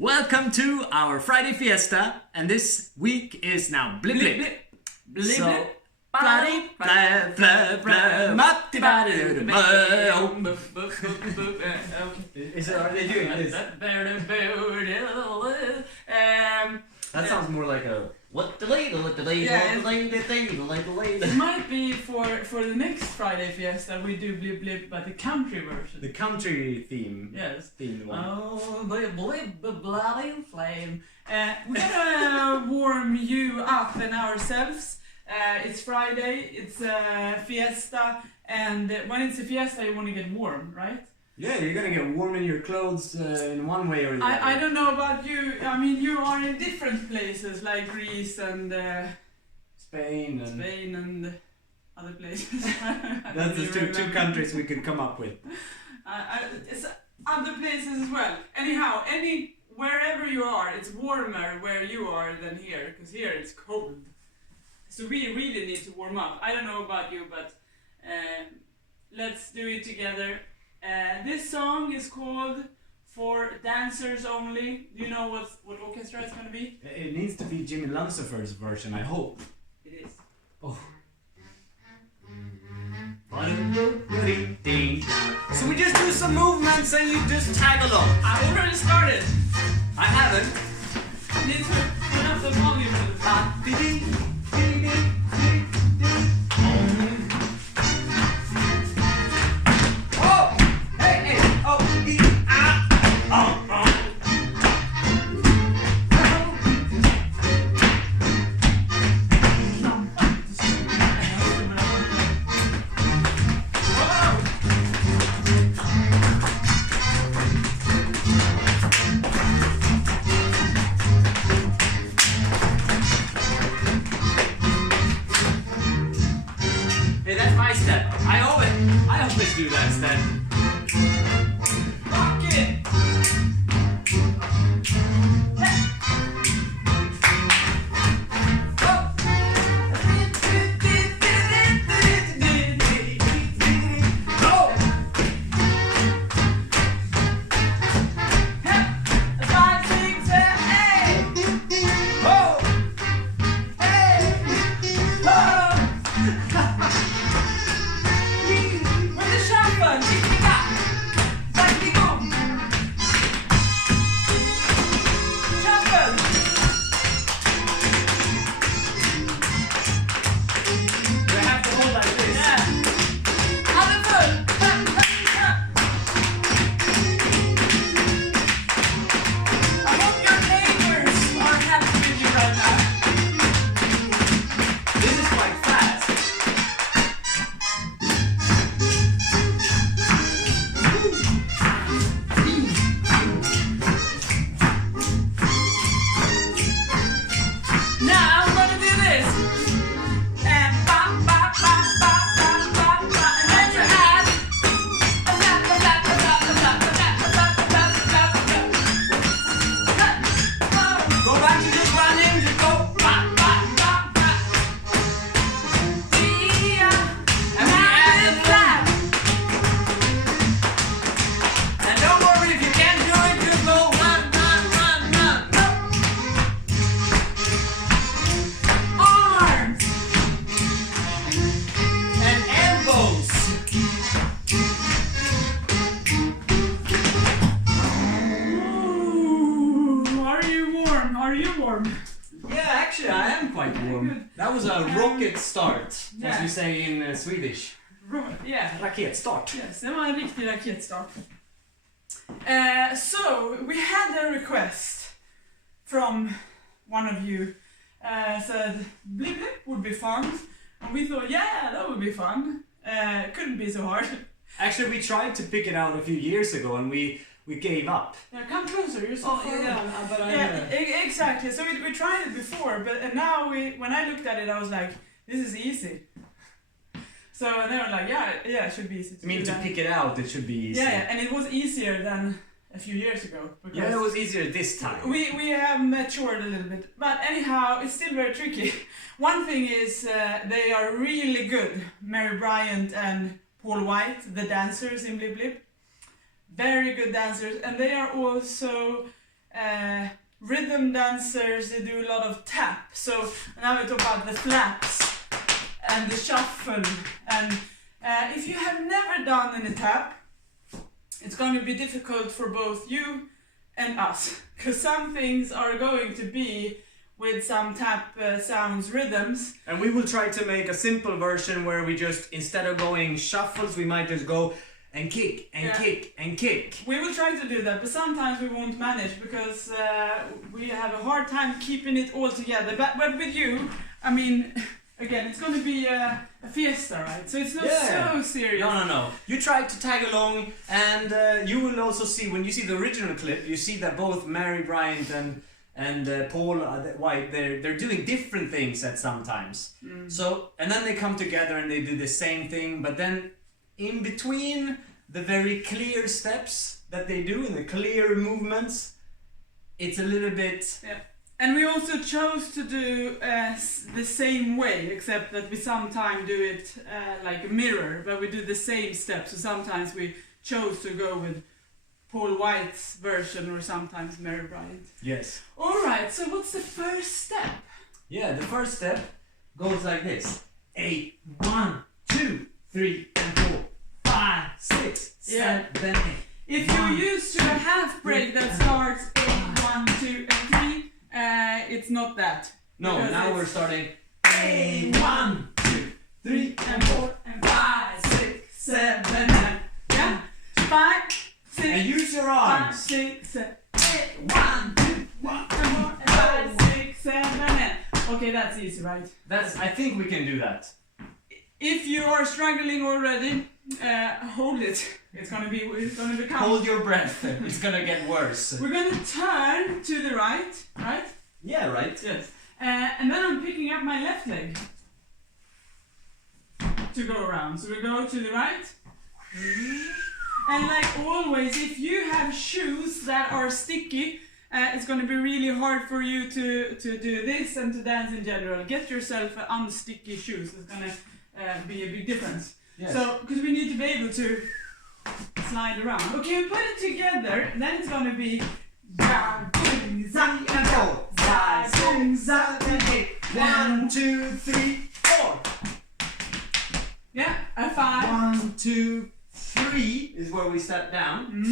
Welcome to our Friday Fiesta, and this week is now Bli-Blip. So, Friday, blah, blah, blah, matti, Are they doing this? That sounds more like a what the ladle, what the ladle, Yeah, the ladle. It might be for the next Friday Fiesta we do Bli-Blip, but the country version. The country theme. Yes. Theme one. Oh, Bli-Blip, bloody flame. We're gonna warm you up and ourselves. It's Friday, it's a fiesta, and when it's a fiesta you want to get warm, right? Yeah, you're gonna get warm in your clothes in one way or the other. I don't know about you, I mean you are in different places like Greece and Spain and other places. That's the two countries we could come up with. It's other places as well. Anyhow, wherever you are, it's warmer where you are than here, because here it's cold. So we really need to warm up. I don't know about you, but let's do it together. This song is called For Dancers Only. Do you know what orchestra it's going to be? It needs to be Jimmy Luncifer's version, I hope. It is. Oh. So we just do some movements and you just tag along. I already started. I haven't. Need to turn up the volume a little bit. Hey, that's my step. I always do that step. Rock it! Yeah, actually I am quite warm. Good. That was a rocket start, as Yeah. we say in Swedish. Yeah. Raketstart. Yes, det var en riktig raketstart. So, we had a request from one of you. Said, Bli-Blip would be fun. And we thought, yeah, that would be fun. Couldn't be so hard. Actually, we tried to pick it out a few years ago and we gave up. Yeah, come closer, you're so far. but Exactly. So we tried it before, but now when I looked at it, I was like, this is easy. So they were like, yeah, it should be easy. I mean, to pick it out, it should be easy. Yeah, and it was easier than a few years ago. Yeah, it was easier this time. We have matured a little bit, but anyhow, it's still very tricky. One thing is they are really good, Mary Bryant and Paul White, the dancers in Bli-Blip. Very good dancers, and they are also rhythm dancers, they do a lot of tap. So now we talk about the flaps and the shuffle. And if you have never done any tap, it's going to be difficult for both you and us, because some things are going to be with some tap sounds, rhythms. And we will try to make a simple version where we just, instead of going shuffles, we might just go and kick and kick and kick. We will try to do that, but sometimes we won't manage because we have a hard time keeping it all together. But with you, I mean, again, it's going to be a fiesta, right? So it's not so serious. No. You try to tag along, and you will also see, when you see the original clip, you see that both Mary Bryant and Paul White, they're doing different things at sometimes. So, and then they come together and they do the same thing, but then in between the very clear steps that they do and the clear movements, it's a little bit... Yeah. And we also chose to do the same way, except that we sometimes do it like a mirror, but we do the same steps. So sometimes we chose to go with Paul White's version or sometimes Mary Bryant. Yes. Alright, so what's the first step? Yeah, the first step goes like this. 8, 1, 2, 3, and 4, 5, 6, 7, 8. If you're used to a half break that starts 8, 1, 2, and 3, it's not that. No, now we're starting 8, 1, 2, 3, and 4, and 5, 6, 7, 8. Yeah? 5, 6, and use your arms. 5, 6, 7, 8, 1, 2, 1, 5, 6, 7, 8. Okay, that's easy, right? I think we can do that. If you are struggling already, hold it. It's gonna become. Hold your breath. It's gonna get worse. We're gonna turn to the right, right? Yeah, right. Yes. And then I'm picking up my left leg to go around. So we go to the right. And like always, if you have shoes that are sticky, it's going to be really hard for you to do this and to dance in general. Get yourself unsticky shoes. It's going to be a big difference. Yes. So, because we need to be able to slide around. Okay, we put it together. Then it's going to be down, boom, zap, and go. Zap, boom, zap, and hit. 1, 2, 3, 4. Yeah, a 5. 1, 2, 3 is where we step down.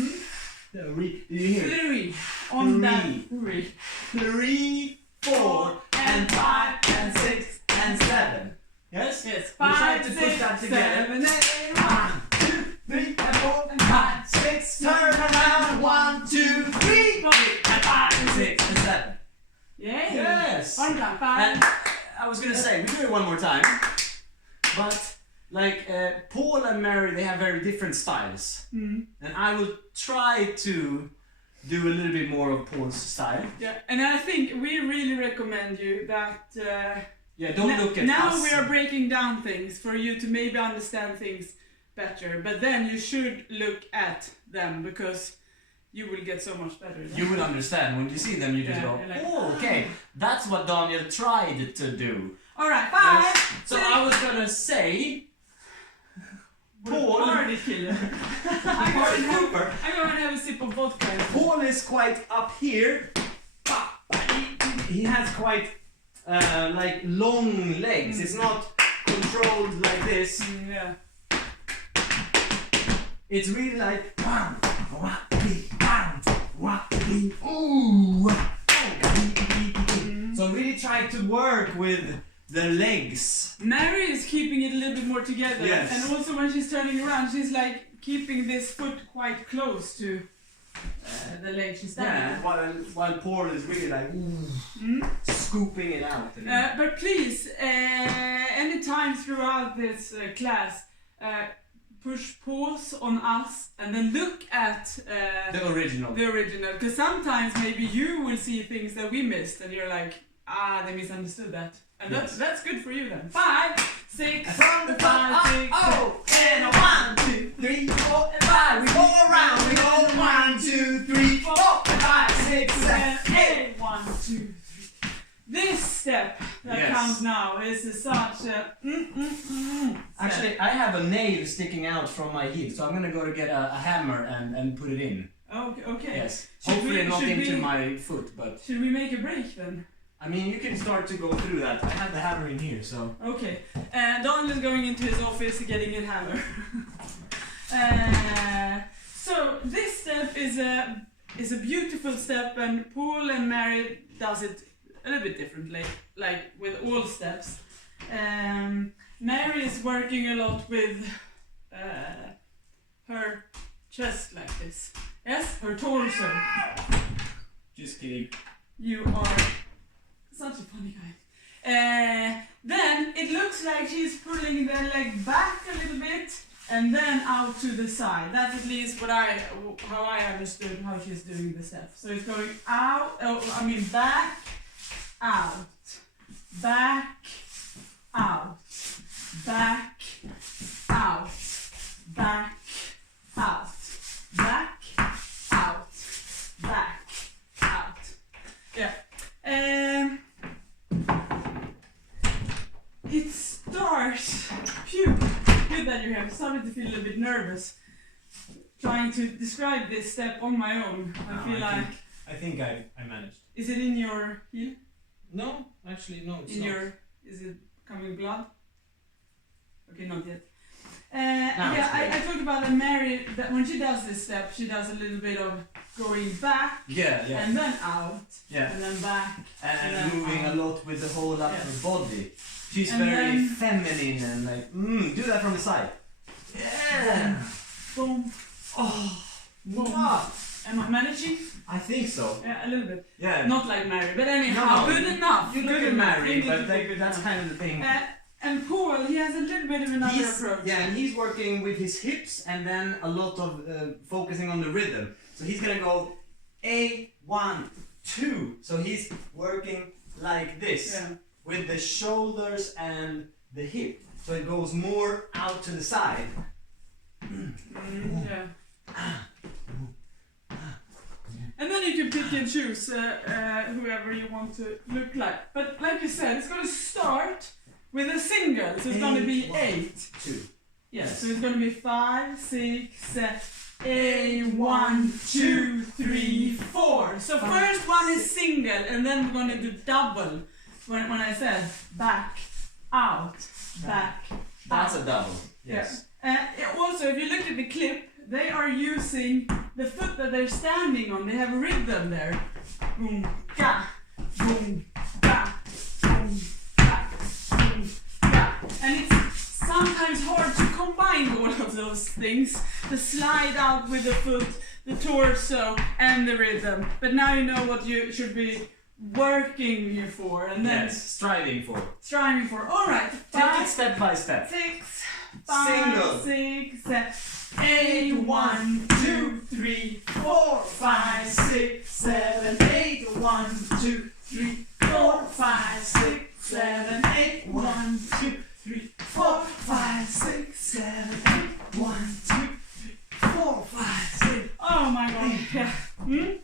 Did you hear? 3 on that 3. 3, 4, and 5, and 6, and 7. Yes? Yes. We try 5, to 6, put that together. 7, 8. 1, 2, 3, and 4, and 5, 6. Turn around. 1, 2, 3, 4, and 5, and 6, and 7. Yay. Yes. 1, 5. And I was gonna say, we do it one more time, but like Paul and Mary, they have very different styles, and I will try to do a little bit more of Paul's style. Yeah, and I think we really recommend you that. Don't look at now us. we are breaking down things for you to maybe understand things better, but then you should look at them because you will get so much better. You will understand when you see them. You just go, like, oh, okay, that's what Daniel tried to do. All right, 5. So I was gonna say. Paul, party killer. I'm going to have a sip of vodka. Paul is quite up here. He has quite like long legs. It's not controlled like this. Yeah. It's really like ooh. So really try to work with the legs. Mary is keeping it a little bit more together. Yes. And also when she's turning around, she's like keeping this foot quite close to the leg she's standing on. While Paul is really like scooping it out. But please, anytime throughout this class, push pause on us and then look at the original. Because sometimes maybe you will see things that we missed and you're like, they misunderstood that. And that's good for you then. 5, 6, from the 5, 6, and a 1, 2, 3, 4, and 5. We go around. We go 1, 2, 3, 4, 5, 6, 7, 8. 1, 2, 3. This step that comes now is such a Actually, I have a nail sticking out from my heel, so I'm gonna go to get a hammer and put it in. Okay. Yes. Should Hopefully we- not should into we- my foot, but Should we make a break then? I mean, you can start to go through that. I have the hammer in here, so. Okay. Donald is going into his office getting a hammer. So this step is a beautiful step, and Paul and Mary does it a little bit differently, like with all steps. Mary is working a lot with her chest like this. Yes, her torso. Just kidding. You are such a funny guy. Then it looks like she's pulling the leg back a little bit and then out to the side. That's at least how I understood how she's doing the step. So it's going out, back, out, back, out, back, out, back, out, back, out, back, out. Yeah. It starts. Phew. Good that you're here. I'm starting to feel a little bit nervous trying to describe this step on my own. I think I managed. Is it in your heel? No, actually, no. It's In not. your. Is it coming blood? Okay, not yet. Now it's I talked about that Mary, that when she does this step, she does a little bit of going back Yeah. and then out Yeah. and then back. And then moving out. a lot with the whole upper Yes. body. She's And very then- feminine and like, do that from the side. Yeah. Boom. Oh. Boom. Wow. Am I managing? I think so. Yeah, a little bit. Yeah. Not like Mary, but anyhow, No, good enough. You look good at enough. Mary, You need but to be good that's enough. kind of the thing. And Paul, he has a little bit of another approach. Yeah, and he's working with his hips and then a lot of focusing on the rhythm. So he's gonna go A, 1, 2. So he's working like this Yeah. with the shoulders and the hip. So it goes more out to the side. Yeah. And then you can pick and choose whoever you want to look like. But like you said, it's going to start with a single. So it's going to be 8. 2. Yeah, so it's going to be 5, 6, 7, 8, 1, 2, 3, 4. So first one is single, and then we're going to do double. When I said back, out, back, That's out. a double. Yes. Also, if you look at the clip, they are using the foot that they're standing on. They have a rhythm there. Boom, ga, boom, ga, boom, ga, boom, ga. And it's sometimes hard to combine all of those things. The slide out with the foot, the torso, and the rhythm. But now you know what you should be working here for, and then Yes, striving for. striving for. All right, Take it step by step. 6, Single. 5, 6, 7, 8, 1, 2, 3, 4, 5, 6, 7, 8, 1, 2, 3, 4, 5, 6, 7, 8, 1, 2, 3, 4, 5, 6, 7, 8, 1, 2, 3, 4, 5, 6. Oh my god. Yeah.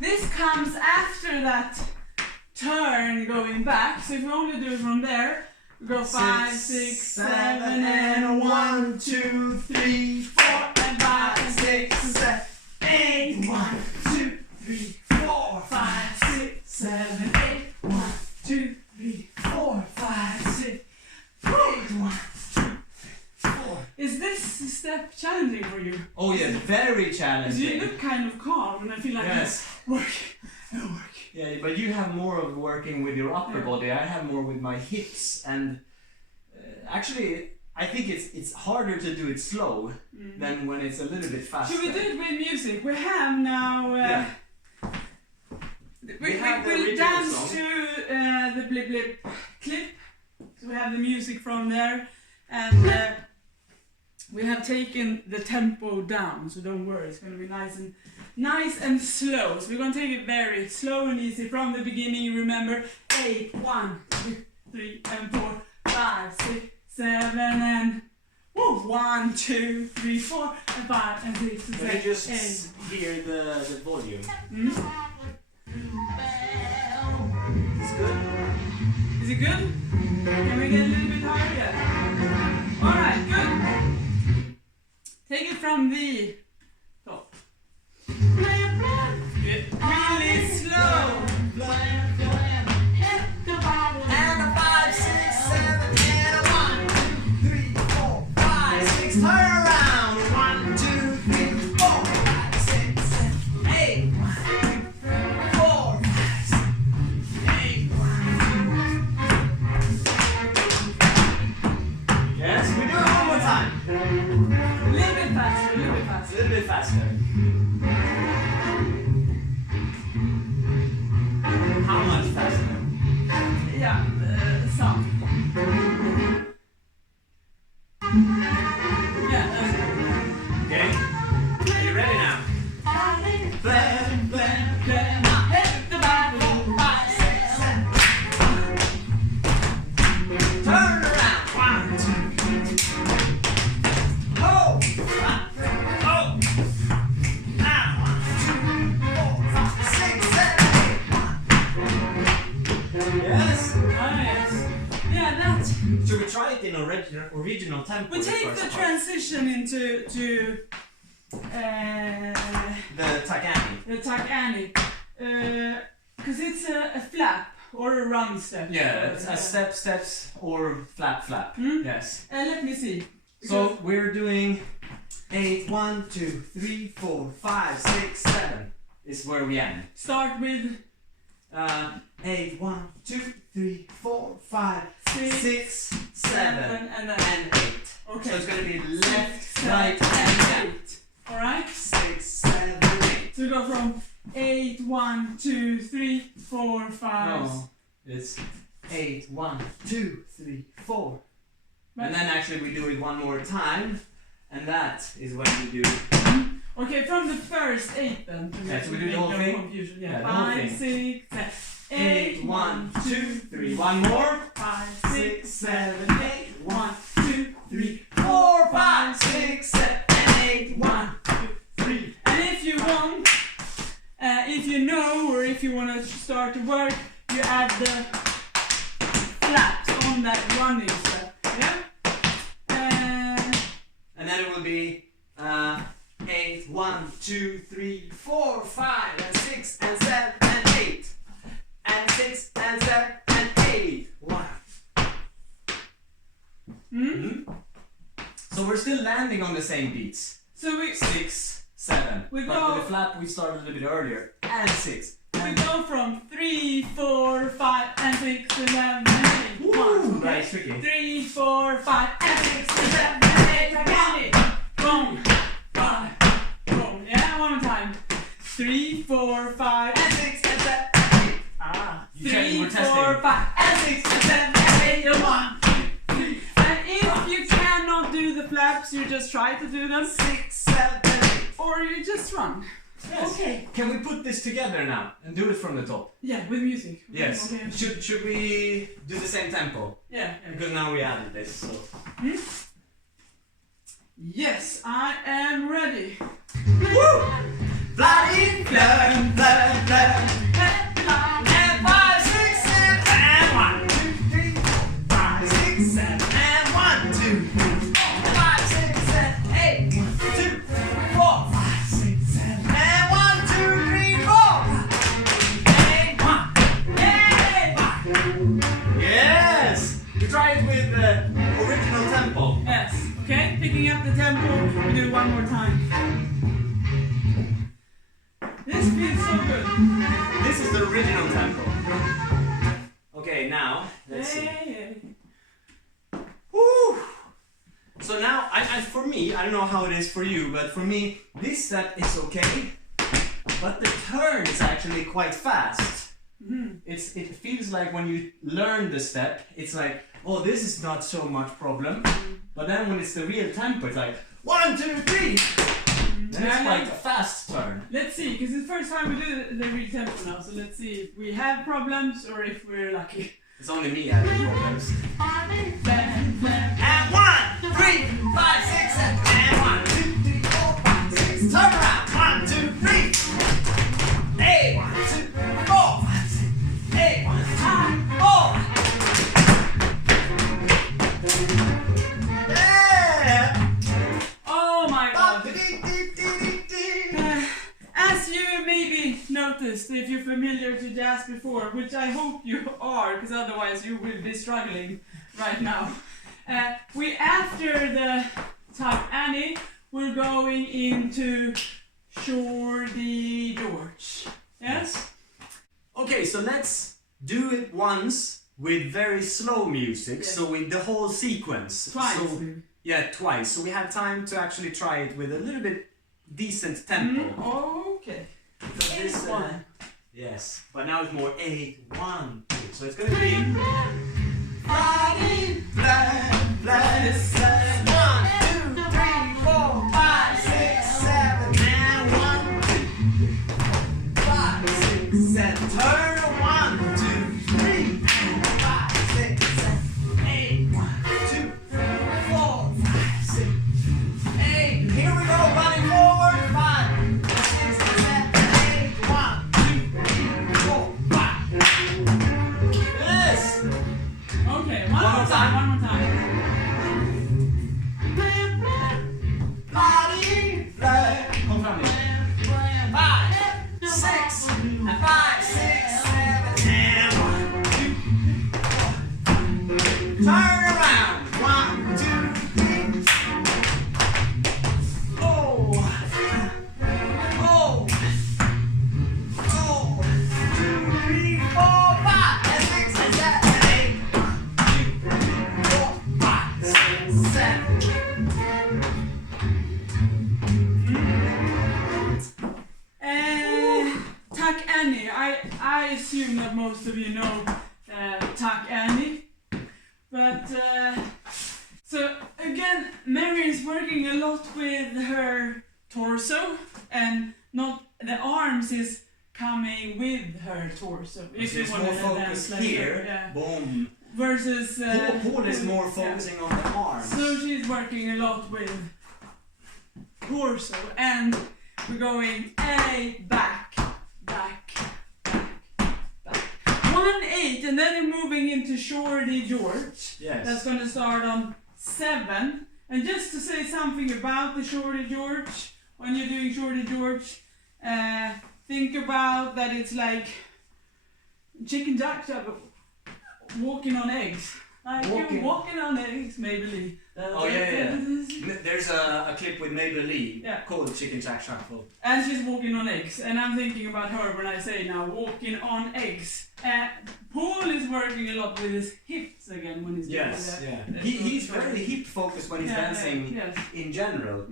This comes after that turn going back. So if we only do it from there, we go 5, 6, 7, and 1, 2, 3, 4, and 5, 6, 7, 8, 1, 2, 3, 4, 5, 6, 7, 8, 1, 2, 3, 4, 5, 6, 8, 1, 2, 4. Is this step challenging for you? Oh yeah, very Because challenging. you look kind of calm, and I feel like Yes. work. Yeah, but you have more of working with your upper Yeah. body. I have more with my hips, and actually, I think it's harder to do it slow than when it's a little bit faster. Should we do it with music? We have now. Yeah. We have the will original dance song. to the Bli-Blip clip. So we have the music from there, and we have taken the tempo down. So don't worry, it's going to be nice and slow. So we're going to take it very slow and easy from the beginning. You remember 8, 1, 2, 3, and 4, 5, 6, 7, and 1, 2, 3, 4, and 5, and 6, and 7, Can you just 8. hear the volume? It's good. Is it good? Can we get a little bit higher? Alright, good. Take it from the top. faster. How much faster? Yeah, some. Yeah, that's good. Okay. Are you ready now? Blam, blam, blam. Hit the Bible, 5, 6, 7. Turn around. 1, 2. Oh! Oh! Now 1, 2, 4, 5, 6, 7, 8. Yes. Nice. Yeah, that's. Should we try it in original tempo? We take the part? transition into The Takani. the Tuck Annie, because it's a flap or a run step. Yeah, it's a step, steps, or flap, flap. Hmm? Yes. Let me see. So we're doing 8, 1, 2, 3, 4, 5, 6, 7 is where we end. Start with 8, 1, 2, 3, 4, 5, 6, 7, and then and 8. okay. So it's going to be left, 6, right, 7, and 8. All right. 6, 7, 8. So we go from 8, 1, 2, 3, 4, 5. No, it's 8, 1, 2, 3, 4. And then actually we do it one more time, and that is when we do. Okay, from the first 8 then. Yeah, so we do the make whole no thing? Confusion. Yeah, Yeah, the whole 5, thing. 6, 7, 8, 1, 2, 3. One more. 5, 6, 7, 8. 1, 2, 3, 4, 5, 6, 7, 8. 1, 2, 3. And if you want, if you know or if you want to start to work, you add the flaps on that running step. Yeah? And then it will be 8, 1, 2, 3, 4, 5, and 6, and 7, and 8. And 6, and 7, and 8. 1. So we're still landing on the same beats. So we 6, 7. We but go- with the flap we started a little bit earlier. And 6. we go from 3, 4, 5, and 6, 7, and 8. Woo! One, Right, tricky. 3, 4, 5, and 6, 7, and 8. Again. Boom, 5, boom. Yeah, one more time. 3, 4, 5, And 6, and 7, and 8. ah. You 3, we're 4, testing. 5, and 6, and 7, and 8. 1, 2, 3. And if you cannot do the flaps, you just try to do them. 6, 7, 8. Or you just run. Yes. Okay. Can we put this together now and do it from the top? Yeah, with music. Yes. Okay. Should we do the same tempo? Yeah. Because now we added this. So. Yes, I am ready. Woo! Bloody blood, blood, blood. And 5, 6, 7, and 1, 2, 3, 4, 5, 6, 7, and 1, 2, 3, 5, 6, 7, 8, 2, 4, 5, 6, 7, and 1, 2, 3, 4, 8, 1, 8, 5. Yes! We try it with the original tempo. Yes. Okay, picking up the tempo, we do one more time. This feels so good. This is the original tempo. Okay, now let's see. Woo! So now, for me, I don't know how it is for you, but for me, this step is okay, but the turn is actually quite fast. It feels like when you learn the step, it's like, oh, this is not so much problem. But then when it's the real tempo, it's like 1, 2, 3. Then it's quite a fast turn. Let's see, because it's the first time we do the real tempo now, so let's see if we have problems or if we're lucky. It's only me having problems. Bam, bam. And 1, 3, 5, 6, 7, and 1, 2, 3, 4, 5, 6. Turn around. 1, 2, 3. 8, 1, 2, 4, 5, 6. 8, 1, 2, 4. Yeah. Oh my god. As you maybe noticed, if you're familiar to jazz before, which I hope you are, because otherwise you will be struggling right now. We, after the Tuck Annie, we're going into Shorty George. Yes? Okay, so let's do it once with very slow music. Yes. So with the whole sequence. Twice. So, yeah, twice. So we have time to actually try it with a little bit decent tempo. Okay. So this 8-1. yes, but now it's more 8-1-2. So it's gonna be Friday, Friday, 1, 2, 3, 4, 5, 6, 7, and 1, 2, 5, 6, 7. Turn 1, 2, 3, 4, 5, 6, 7, 8, 1, 2, 3, 4, 5, 6, 8. Here we go, running forward. 5, 6, 7, 8, 1, 2, 3, 4, 5. Yes. Okay, one more time. Body, kom fram lite. 5, 6, 5, 6, 7, and 1, 2, 4. Turn around. 1, 2, 3. Oh. Oh. Oh. 2, 3, 4, 5, and 6, and 7, and 8. 1, 2, 3, 4, 5, 6, 7. Tack Annie. I assume that most of you know Tack Annie. But so again, Mary is working a lot with her torso, and not the arms is coming with her torso. If you There's want more to focus dance here. yeah. Boom. Versus Paul is more focusing on the arms. So she's working a lot with torso, and we're going A, back, back, back, back. 1-8, and then you're moving into Shorty George. Yes. That's going to start on 7. And just to say something about the Shorty George, when you're doing Shorty George, think about that it's like chicken jack walking on eggs. Like you're walking on eggs, maybe. Oh yeah. There's a clip with Mabel Lee called Chicken Jack Shuffle. And she's walking on eggs, and I'm thinking about her when I say now walking on eggs. Paul is working a lot with his hips again when he's doing that. He's very hip focused when he's dancing in general.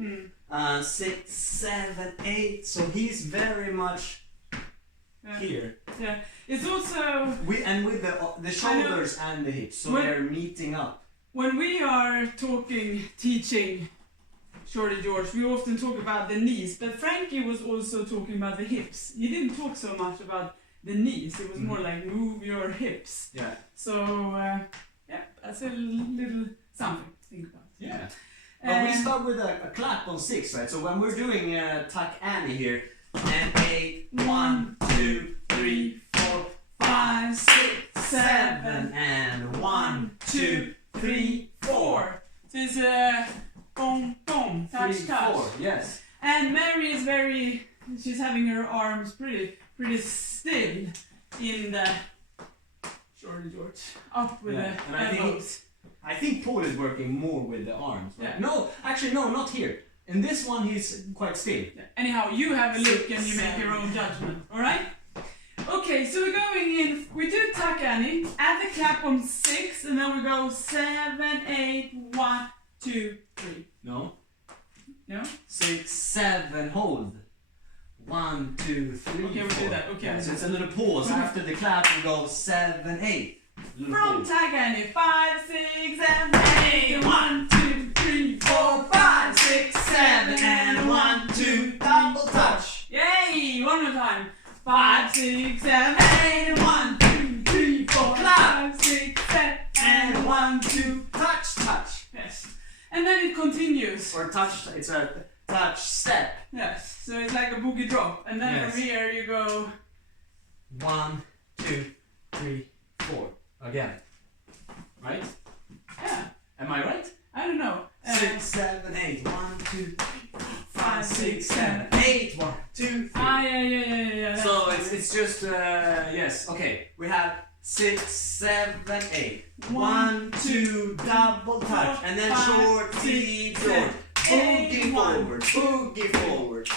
6, 7, 8. So he's very much here. Yeah, it's also with the shoulders and the hips, so they're meeting up. When we are teaching Shorty George, we often talk about the knees, but Frankie was also talking about the hips. He didn't talk so much about the knees, it was more like move your hips. Yeah. So, that's a little something to think about. Yeah. But we start with a clap on 6, right? So when we're doing Tack Annie here, and 8, 1, 2, 3, 4, 5, 6, 7, and 1, 2, 3, 4. So it's boom, boom, touch, 3, touch. 4, yes. And Mary is she's having her arms pretty still in the Shorty George. Up with the elbows. I think Paul is working more with the arms. Right? Yeah. No, actually no, not here. In this one he's quite still. Yeah. Anyhow, you have a look and you make your own judgment, alright? Okay, so we're going in, we do Tack Annie, add the clap on 6, and then we go 7, 8, 1, 2, 3. No? No? 6, 7, hold. 1, 2, 3, Okay, we 4. do that, okay. So it's a little pause. After the clap we go 7, 8. From Tack Annie, 5, 6, 7, 8, 1, 2, 3, 4, 5, 6, 7, and 1, 2, double touch. Yay! One more time. 5, 6, 7, 8, 1, 2, 3, 4, 5, 6, 7, and 1, 2, touch, touch. Yes. And then it continues. Or touch, it's a touch step. Yes. So it's like a boogie drop. And then from here you go 1, 2, 3, 4. Again. Right? Yeah. Am I right? I don't know. 6, 7, 8. 1, 2, 3, 4, 5, 6, 7, 8. 1, 2, 3. Yeah. So it's just yes. Okay. We have 6, 7, 8. 1, 2, double touch, and then short T George. Boogie forward, boogie forward.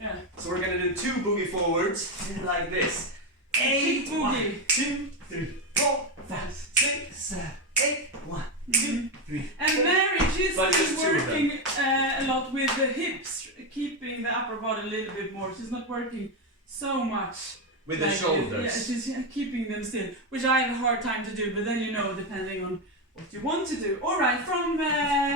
Yeah. So we're gonna do 2 boogie forwards like this. 8, 1, 2, 3, 4, 5, 6, 7, 8. 1, 2, 3. And Mary, she's But just 2 of them. working a lot with the hips, keeping the upper little bit more. She's not working so much. With the shoulders. Yeah, she's keeping them still, which I have a hard time to do, but then depending on what you want to do. Alright, from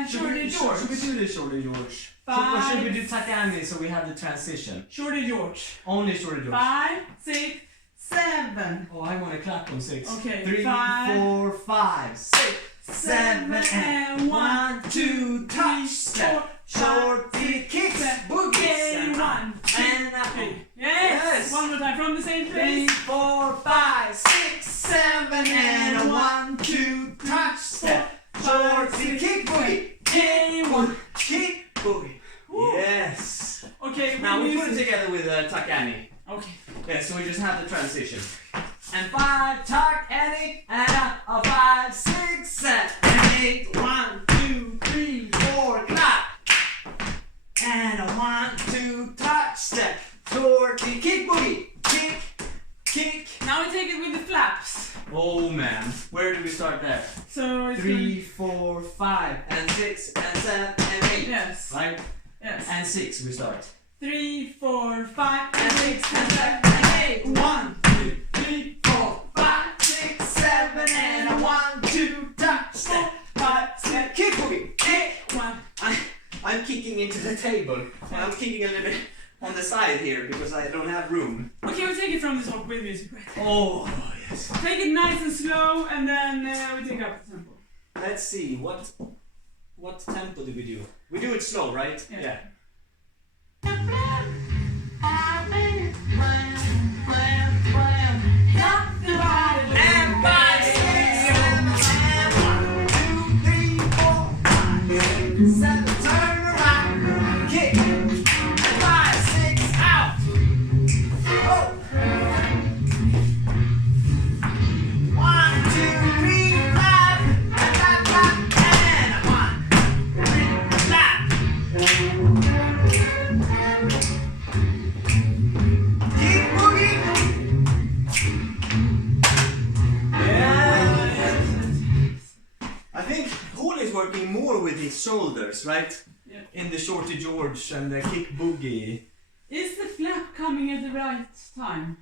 Shorty George. Should we do the Shorty George? Or should we do Takani so we have the transition? Shorty George. Only Shorty George. 5, 6, 7. Oh, I want to clap on 6. Okay. 3, 5, 4, 5, 6, 7, and 1, 2, touch, step. Shorty kicks, boogies, 1, 2, and 3. Yes. One more time from the same 3, place. 4, 5, 6, 7, and 1, 2, touch, step. Shorty kick, boogie. K1. Kick, boogie. Yes. Okay. Now we put it together with Takani. Okay. Yeah, so we just have the transition. And 5, tuck, Annie, and a 5, 6, 7, 8, 1, 2, 3, 4, clap. And a 1, 2, touch, step. Shorty, kick, boogie. Kick, kick. Now we take it with the flaps. Oh man, where do we start there? So it's 3, 4, 5, and 6, and 7, and 8. Yes. Right? Yes. And 6 we start. 3, 4, 5, and 6, and 7, and and 8. 1, 2, 3, 4, 5, 6, 7, and a 1, 2, touch, step. 5, step, kick, boogie. Kick. 1. I'm kicking into the table. I'm kicking a little bit on the side here because I don't have room. Okay, we'll take it from the top with music. Oh, yes. Take it nice and slow, and then we take up the tempo. Let's see, what tempo do we do? We do it slow, right? Yeah. And 5, 6, 7, and 1, 2, 3, 4, 5, 6, 7, turn around, kick, and 5, 6, out. Oh. 1, 2, 3, clap, clap, clap, and 1, 3, clap. Kick, boogie. I think Paul is working more with his shoulders, right? Yeah. In the Shorty George and the kick boogie. Is the flap coming at the right time?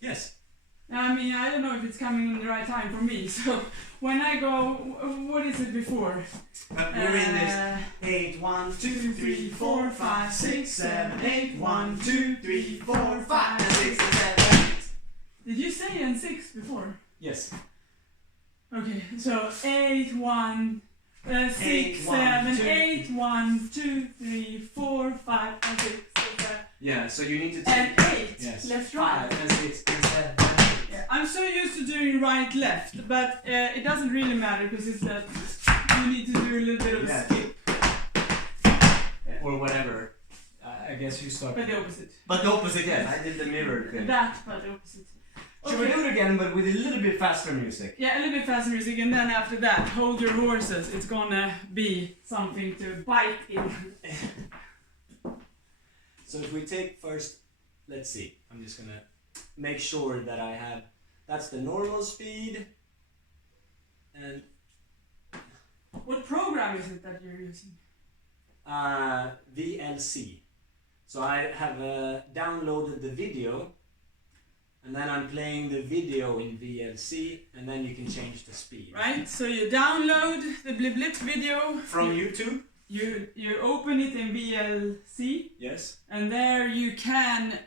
Yes. I mean, I don't know if it's coming in the right time for me. So when I go, what is it before? We're in this 8, 1, 2, 3, 4, 5, 6, 7, 8, 1, 2, 3, 4, 5, and 6, and 7, 8. Did you say and 6 before? Yes. Okay, so 8, 1, 6, 8, 7, 2, 8, 1, 2, 3, 4, 5, and 6, 7, Yeah, so you need to and take 8. yes. Left, right. 5 and 6 and 7 and 8. Yeah, I'm so used to doing right, left, but it doesn't really matter because it's that you need to do a little bit of Yeah. skip. Or whatever. I guess you start. But the opposite. But the opposite, yes. I did the mirror thing. That, but the opposite. Should we do it again, but with a little bit faster music? Yeah, a little bit faster music, and then after that, hold your horses. It's gonna be something to bite in. So if we take first, let's see. I'm just gonna make sure that I have. That's the normal speed. And What program is it that you're using? VLC. So I have downloaded the video. And then I'm playing the video in VLC, and then you can change the speed. Right, so you download the Bli-Blip video. From YouTube? You open it in VLC, Yes. and there you can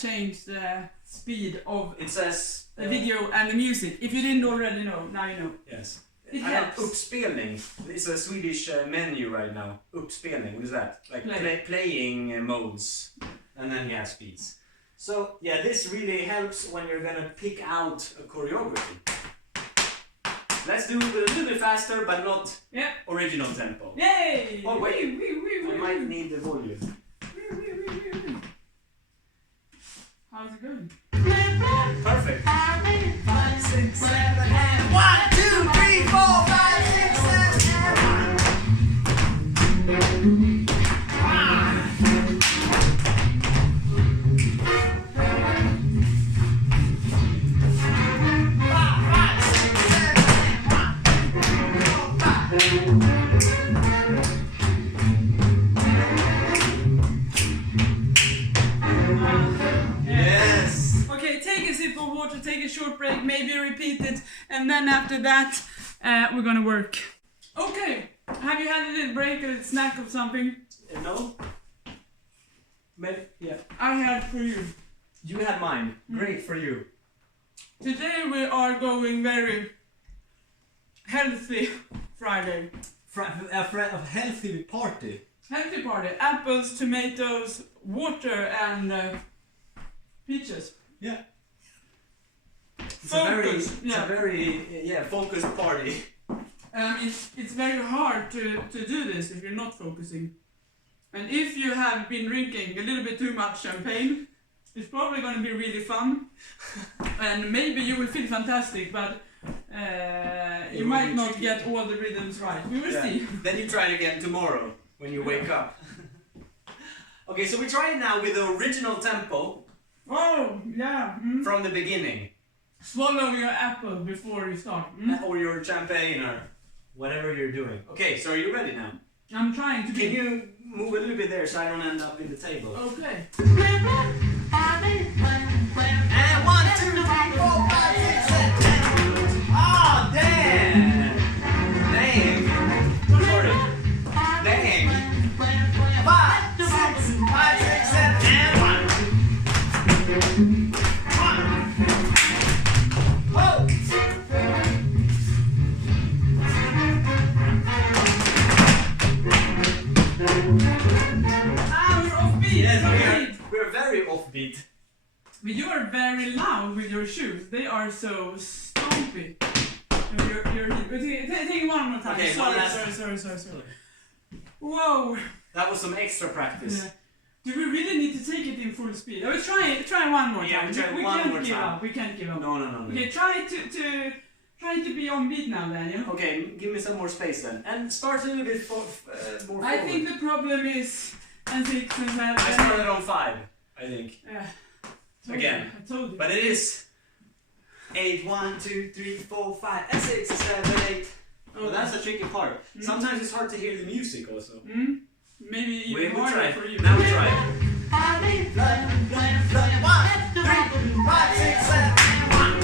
change the speed of It says... the video and the music. If you didn't already know, now you know. Yes. It I have helps. uppspelning. It's a Swedish menu right now. Uppspelning, what is that? Like Play. playing modes. And then you have speeds. So yeah, this really helps when you're gonna pick out a choreography. Let's do it a little bit faster, but not original tempo. Yay! Oh wait, Wee, I might need the volume. How's it going? Perfect. 5, 6, 7, and 1, 2, 3, 4, 5, 6, 7, and 1. sip of water, take a short break, maybe repeat it, and then after that, we're gonna work. Okay, have you had a little break, a little snack of something? No? Maybe, yeah. I had for you. You had mine. Great for you. Today we are going very healthy Friday. A healthy party. Healthy party. Apples, tomatoes, water and peaches. Yeah. It's Focus, a very focused party. It's very hard to do this if you're not focusing. And if you have been drinking a little bit too much champagne, it's probably going to be really fun. And maybe you will feel fantastic, but you might not get all the rhythms right. We will see. Then you try it again tomorrow when you wake up. Okay, so we try it now with the original tempo. Oh, yeah. From the beginning. Swallow your apple before you start. Or your champagne or whatever you're doing. Okay, so are you ready now? I'm trying to Can you move a little bit there so I don't end up in the table? Okay. And 1, 2, 3, 4, 5, 6, 7. Oh, damn! Dang! Sorry. Dang! 5, 6, 5, 6, 7, and 1. Whoa! Yes, we're very offbeat. But you are very loud with your shoes. They are so stompy. Take one more time. Okay, sorry. Whoa. That was some extra practice. Yeah. Do we really need to take it in full speed? I will try one more time. We can't give up. We can't give up. No. Okay, try to be on beat now, Daniel. Okay, give me some more space then. And start a little bit more forward. I think the problem is and 6 and 7. I started on 5, I think. Yeah. Again. I told you. But it is 8, 1, 2, 3, 4, 5, and 6, 7, 8. Well, that's the tricky part. Sometimes it's hard to hear the music also. Maybe even we harder try. for you. Now we try. 1, 3, 5, 6, 7, 1.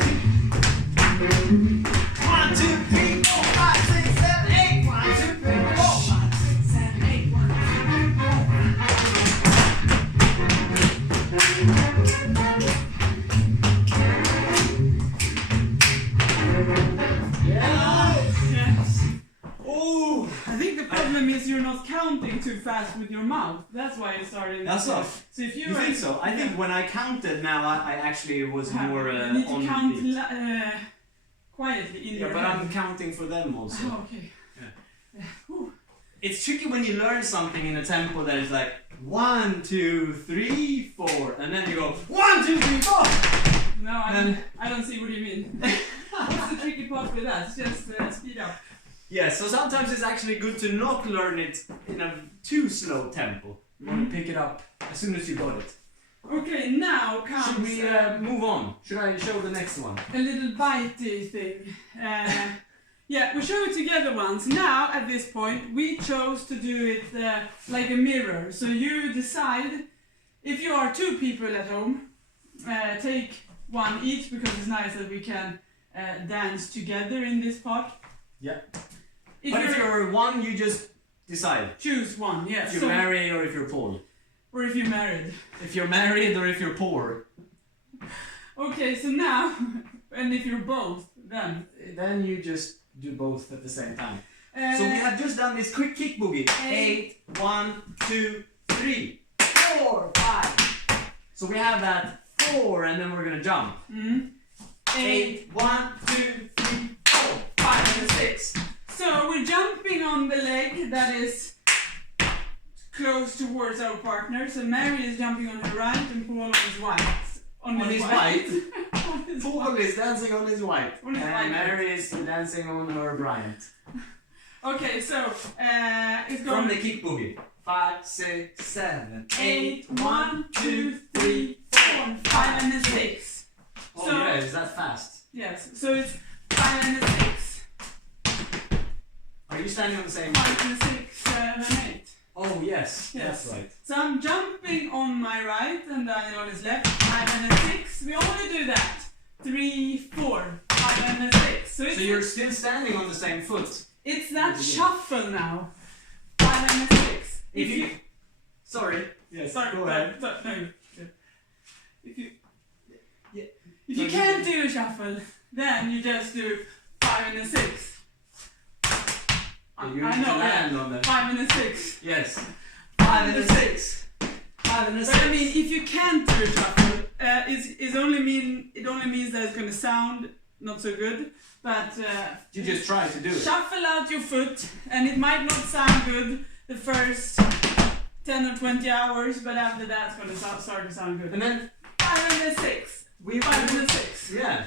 1, 2, 3, 4, 5, 6, 7, 8. 1, 2, 3, 4, 5, 6, 7, 8. 1, 2, 3, 4. Yes. Oh! I think the problem is you're not counting too fast with your mouth. That's why you started. That's all. So if You think so? I think when I counted now, I actually was more you need to on count beat. quietly in your But head. I'm counting for them also. Oh, okay. It's tricky when you learn something in a tempo that is like 1, 2, 3, 4, and then you go 1, 2, 3, 4. No, I don't see what you mean. What's the tricky part with that? It's just speed up. Yeah, so sometimes it's actually good to not learn it in a too slow tempo. You want to pick it up as soon as you got it. Okay, now comes. Should we move on? Should I show the next one? A little bitey thing. Yeah, we showed it together once. Now, at this point, we chose to do it like a mirror. So you decide, if you are 2 people at home, take one each because it's nice that we can dance together in this part. Yeah. If you're 1, you just decide. Choose one, yeah. If you're married or if you're poor. Or if you're married. If you're married or if you're poor. Okay, so now, and if you're both, then you just do both at the same time. So we have just done this quick kick boogie. 8, 1, 2, 3, 4, 5. So we have that 4 and then we're gonna jump. 8, 1, 2, 3, 4, 5, and 6. So we're jumping on the leg that is close towards our partner. So Mary is jumping on her right and Paul on his right. On his white. Paul is dancing on his white. And Mary is dancing on her Bryant. Okay, so it's going from the kick boogie. 5, 6, 7, 8, 1, 2, 3, 4, 5, and a 6. Oh so, yeah, is that fast? Yes, so it's 5 and a 6. Are you standing on the same? 5 and a 6, 7, 8. Oh yes, that's right. So I'm jumping on my right and Daniel on his left. 5 and a 6. We only do that 3, 4, 5 and a 6. So you're still standing on the same foot. It's that shuffle now. 5 and a 6. If you sorry. Yes. Sorry. Go ahead. No. If you can't do a shuffle, then you just do 5 and a 6. I know, yeah. 5 and a 6. Yes. 5 and a 6. 5 and a 6. But I mean, if you can't do a shuffle, it only means that it's going to sound not so good. But you just try to do it. Shuffle out your foot, and it might not sound good the first 10 or 20 hours, but after that it's going to start to sound good. And then 5 and a 6. 5 and a 6. Yeah.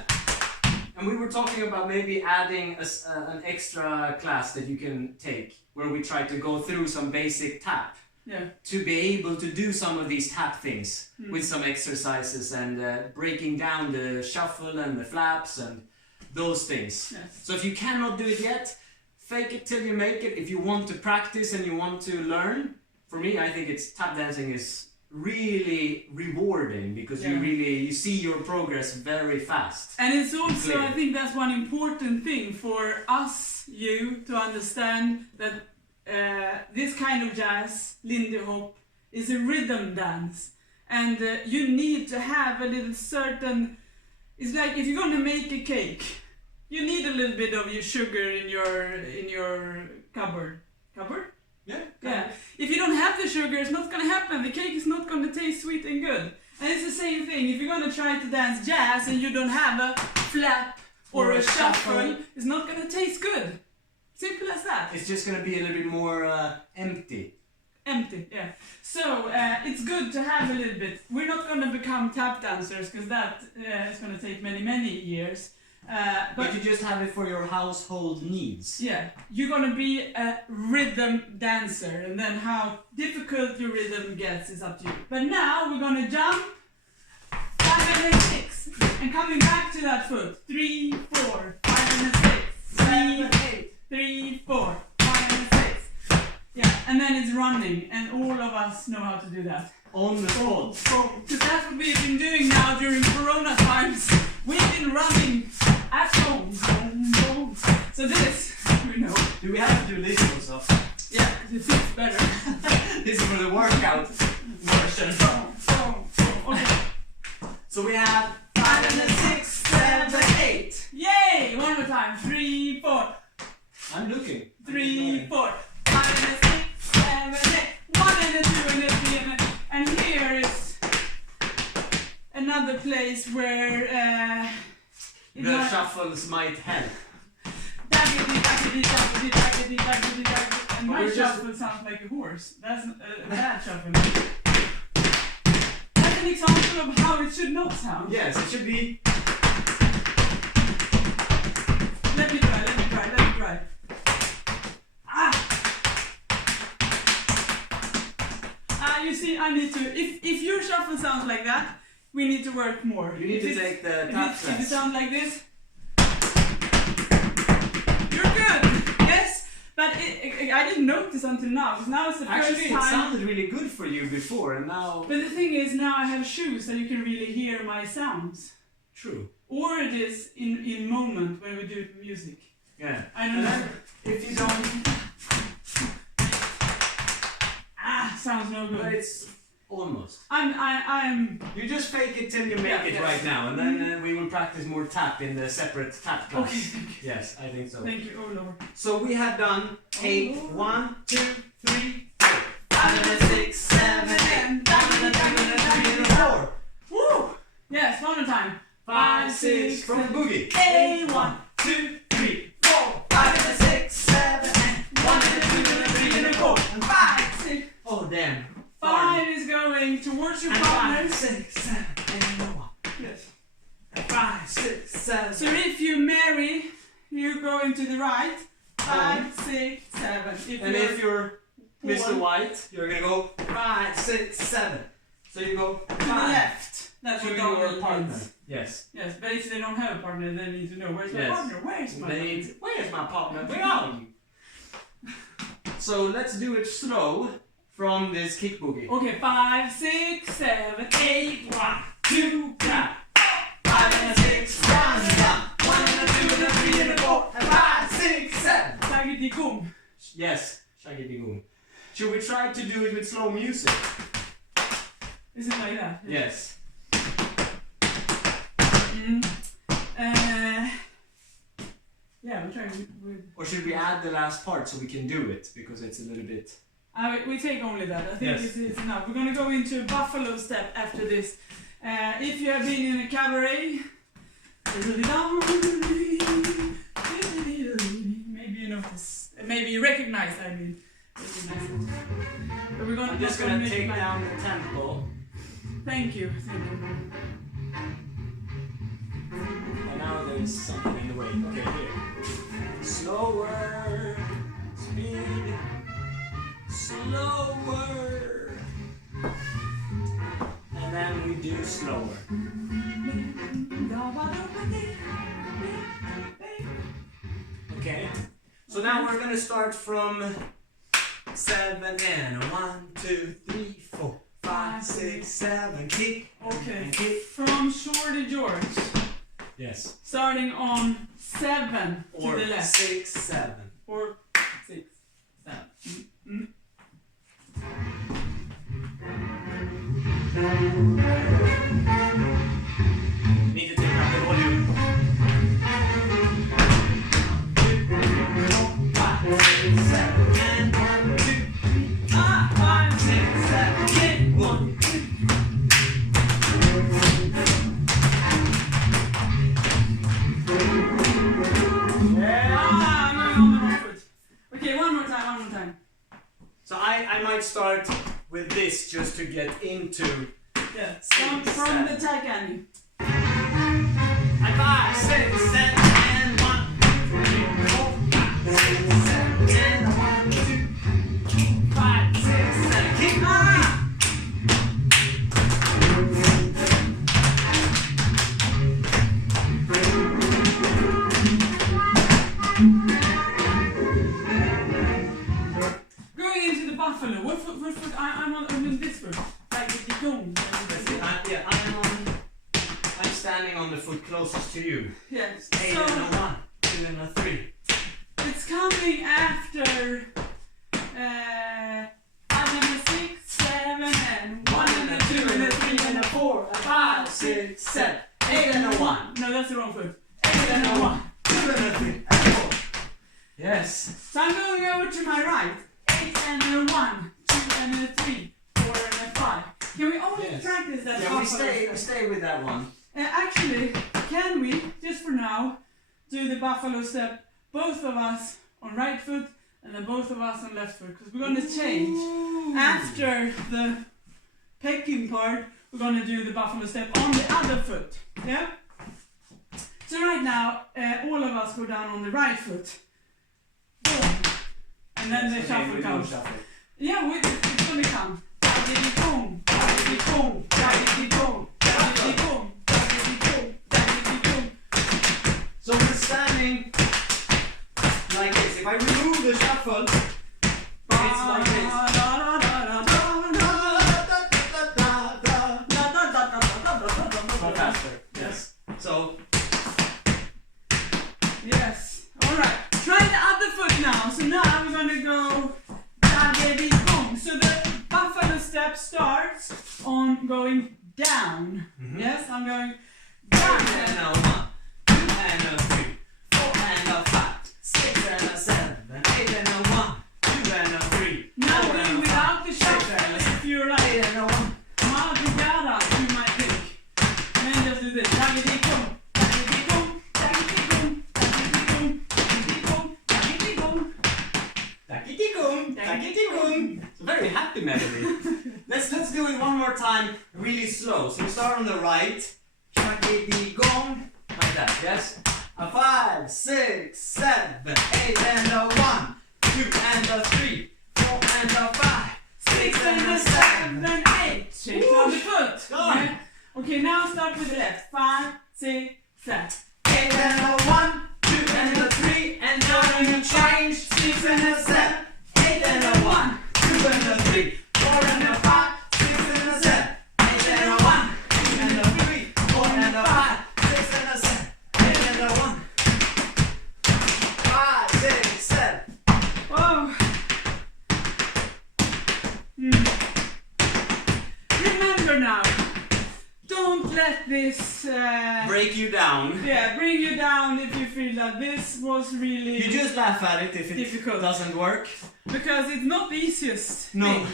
And we were talking about maybe adding an extra class that you can take, where we try to go through some basic tap. Yeah. To be able to do some of these tap things with some exercises and breaking down the shuffle and the flaps and those things. Yes. So if you cannot do it yet, fake it till you make it. If you want to practice and you want to learn, for me, I think tap dancing is really rewarding because you see your progress very fast. And it's also, I think that's one important thing for you to understand that this kind of jazz, Lindy Hop, is a rhythm dance. And you need to have a little certain... It's like if you're going to make a cake, you need a little bit of your sugar in your cupboard. Cupboard? Yeah. If you don't have the sugar, it's not going to happen. The cake is not going to taste sweet and good. And it's the same thing. If you're going to try to dance jazz and you don't have a flap or a shuffle, it's not going to taste good. Simple as that. It's just going to be a little bit more empty. Empty, yeah. So it's good to have a little bit. We're not going to become tap dancers because that is going to take many, many years. But you just have it for your household needs. Yeah, you're gonna be a rhythm dancer, and then how difficult your rhythm gets is up to you. But now we're gonna jump 5 and a 6, and coming back to that foot. 3, 4, 5 and a 6, 3, 8, 3, 4, 5 and a 6. Yeah, and then it's running, and all of us know how to do that. On the spot. Because that's what we've been doing now during Corona times. We've been running at home. So this, we know. Do we have to do this also? Yeah, because it fits better. This is for the workout version. Okay. So we have 5 and a 6, 7, 8. Yay! One more time. 3, 4. I'm looking. 3, 4. 5 and a 6, 7, 8. 1 and a 2 and a 3 and a... And here is another place where the shuffles might help. And my shuffle sounds like a horse. That's a bad shuffle. That's an example of how it should not sound. Yes, it should be. Let me try. You see, I need to... If your shuffle sounds like that, we need to work more. You need to take the tap If it sounds like this, you're good. Yes, but I didn't notice until now. Because now it's the first time. Actually, it sounded really good for you before, and now. But the thing is, now I have shoes, so you can really hear my sounds. True. Or it is in moment when we do music. Yeah. I don't know. If you don't. Sounds no good. But it's almost. I'm. You just fake it till you make it right now, and then we will practice more tap in the separate tap class. Okay, thank you. Yes, I think so. Thank you, oh Lord. So we have done 8, 1, 2, 3, 4, 5 and a 6, 7, 8, 5 and a 3 and a 4. Woo! Yes, one more time. 5, 6 from the boogie. A 1, 2, 3, 4, 5 and a 6, 7, 8, 1 and a 2 and a 3 and a 4, 5, 6. Oh damn. 5 is going towards your partner. 5, 6, 7, 8, 1. Yes. 5, 6, 7. So if you marry, you go into the right. 5, 6, 7. If you're Mr. White, you're gonna go 5, 6, 7. So you go to the left. That's to what your Donald partner. means. Yes. Yes, but if they don't have a partner, they need to know where's my Yes. partner. Where's my partner? Where's my partner? Where are you? So let's do it slow from this kick boogie. Okay, 5, 6, 7, 8, 1, 2, 3. 5 and a 6. Yes, shaggedy boom. Should we try to do it with slow music? Is it like that? Yes. Yeah, we'll try with... Or should we add the last part so we can do it? Because it's a little bit... we take only that. I think Yes. it's enough. We're going to go into buffalo step after this. If you have been in a cabaret, maybe you know this. Maybe you recognize. I mean, recognize it. But we're going I'm just gonna take down the tempo. Thank you. And now there's something in the way. Okay, here. Slower. Speed. Slower. And then we do slower. Okay. So now we're gonna start from 7 and 1, 2, 3, 4, 5, 6, 7. Kick. Okay. And kick. From Shorty George. Yes. Starting on 7 Or to the left. 6, 7. Or 6, 7. Need to take up the volume. 5, 6, 7, and 1, 2, 3, 5, 6, 7, kick. 1, 2. Okay, one more time. So I might start with this just to get into. Yeah, from the Titanic. And 5, 6, 7, and 1, 2, 3, 4, 5, 6, 7, and 1, 2, 5, 6, 7, kick. Going into the buffalo. What foot? I'm on this foot. Like the gong. I'm standing on the foot closest to you. Yes. 8 So and a 1, 2 and a 3. it's coming after. 5 and a 6, 7 and 1 and a 2 and a 3 and a 4, 5, 6, 7, 8 and a 1. No, that's the wrong foot. 8 and a 1. 2 and a 3 and 4. Yes. So I'm going over to my right. 8 and a 1, 2 and a 3, 4 and a 5. Can we always Yes. practice that? Yeah, we stay with that one. Actually, can we, just for now, do the buffalo step, both of us on right foot and then both of us on left foot? Because we're going to change. After the pecking part, we're going to do the buffalo step on the other foot. Yeah? So right now, all of us go down on the right foot. Boom. And then the shuffle comes. Yeah, it's going to come. Daggedy boom, daggedy boom, daggedy boom, daggedy boom, daggedy boom, daggedy boom. So we're standing like this. If I remove the shuffle, it's like this. Go faster. Yes. So. Yes. Alright. Try the other foot now. So now we're going to go daggedy boom. So the buffalo step starts on going down. Yes, I'm going down. 8 and a 1, 2 and a 3, 4 and a 5, 6 and a 7, 8 and a 1, 2 and a 3. Now doing without the shuffle. If you're like 8 and a 1. Madrugada, you might think. And then just do this. Daggedy boom, daggedy boom, daggedy boom, daggedy boom, daggedy boom, daggedy boom. Takiti-kum, takiti-kum. It's a very happy melody. Let's do it one more time, really slow. So we start on the right. Takiti-kum. Like that, yes? A 5, 6, 7, 8 and a 1, 2 and a 3, 4 and a 5, 6 and a 7. 8. Shake on the foot. Go on. Yeah. Okay, now start with the left. 5, 6, 7. 8 and a 1, 2 and a 3, and now you change. 6 and a 7, 8 and a 1, 2 and a 3, 4 and a 5, 6 and a 7, 8 and a 1, 2 and a 3, 4 and a 5, 6 and a 7, 8 and a 1, 5, 6, 7. Whoa. let this break you down. Yeah, bring you down if you feel that this was really You just laugh at it if it difficult. doesn't work. Because it's not the easiest No. thing.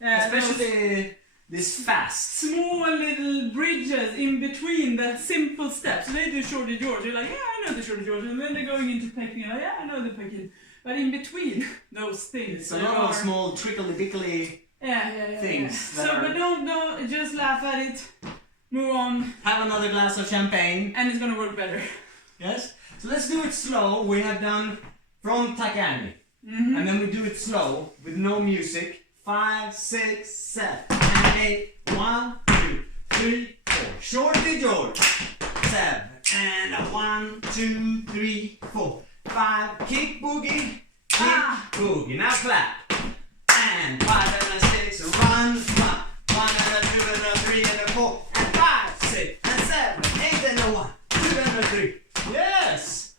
Especially this fast. Small little bridges in between the simple steps. They do Shorty George. You're like, yeah, I know the Shorty George. And then they're going into pecking. You're like, yeah, I know the pecking. But in between those things, It's a lot of small trickly-dickly things. So, but don't just laugh at it. Move on. Have another glass of champagne. And it's gonna work better. Yes? So let's do it slow. We have done from Takani. And then we do it slow with no music. 5, 6, 7, 8, 1, 2, 3, 4. Shorty George. 7 and a 1, 2, 3, 4, 5. Kick boogie. Kick boogie. Now clap. And 5 and a 6. Run. 1 and a 2 and a 3 and a 4. And 5, 6 and 7, 8 and a 1, 2 and a 3. Yes.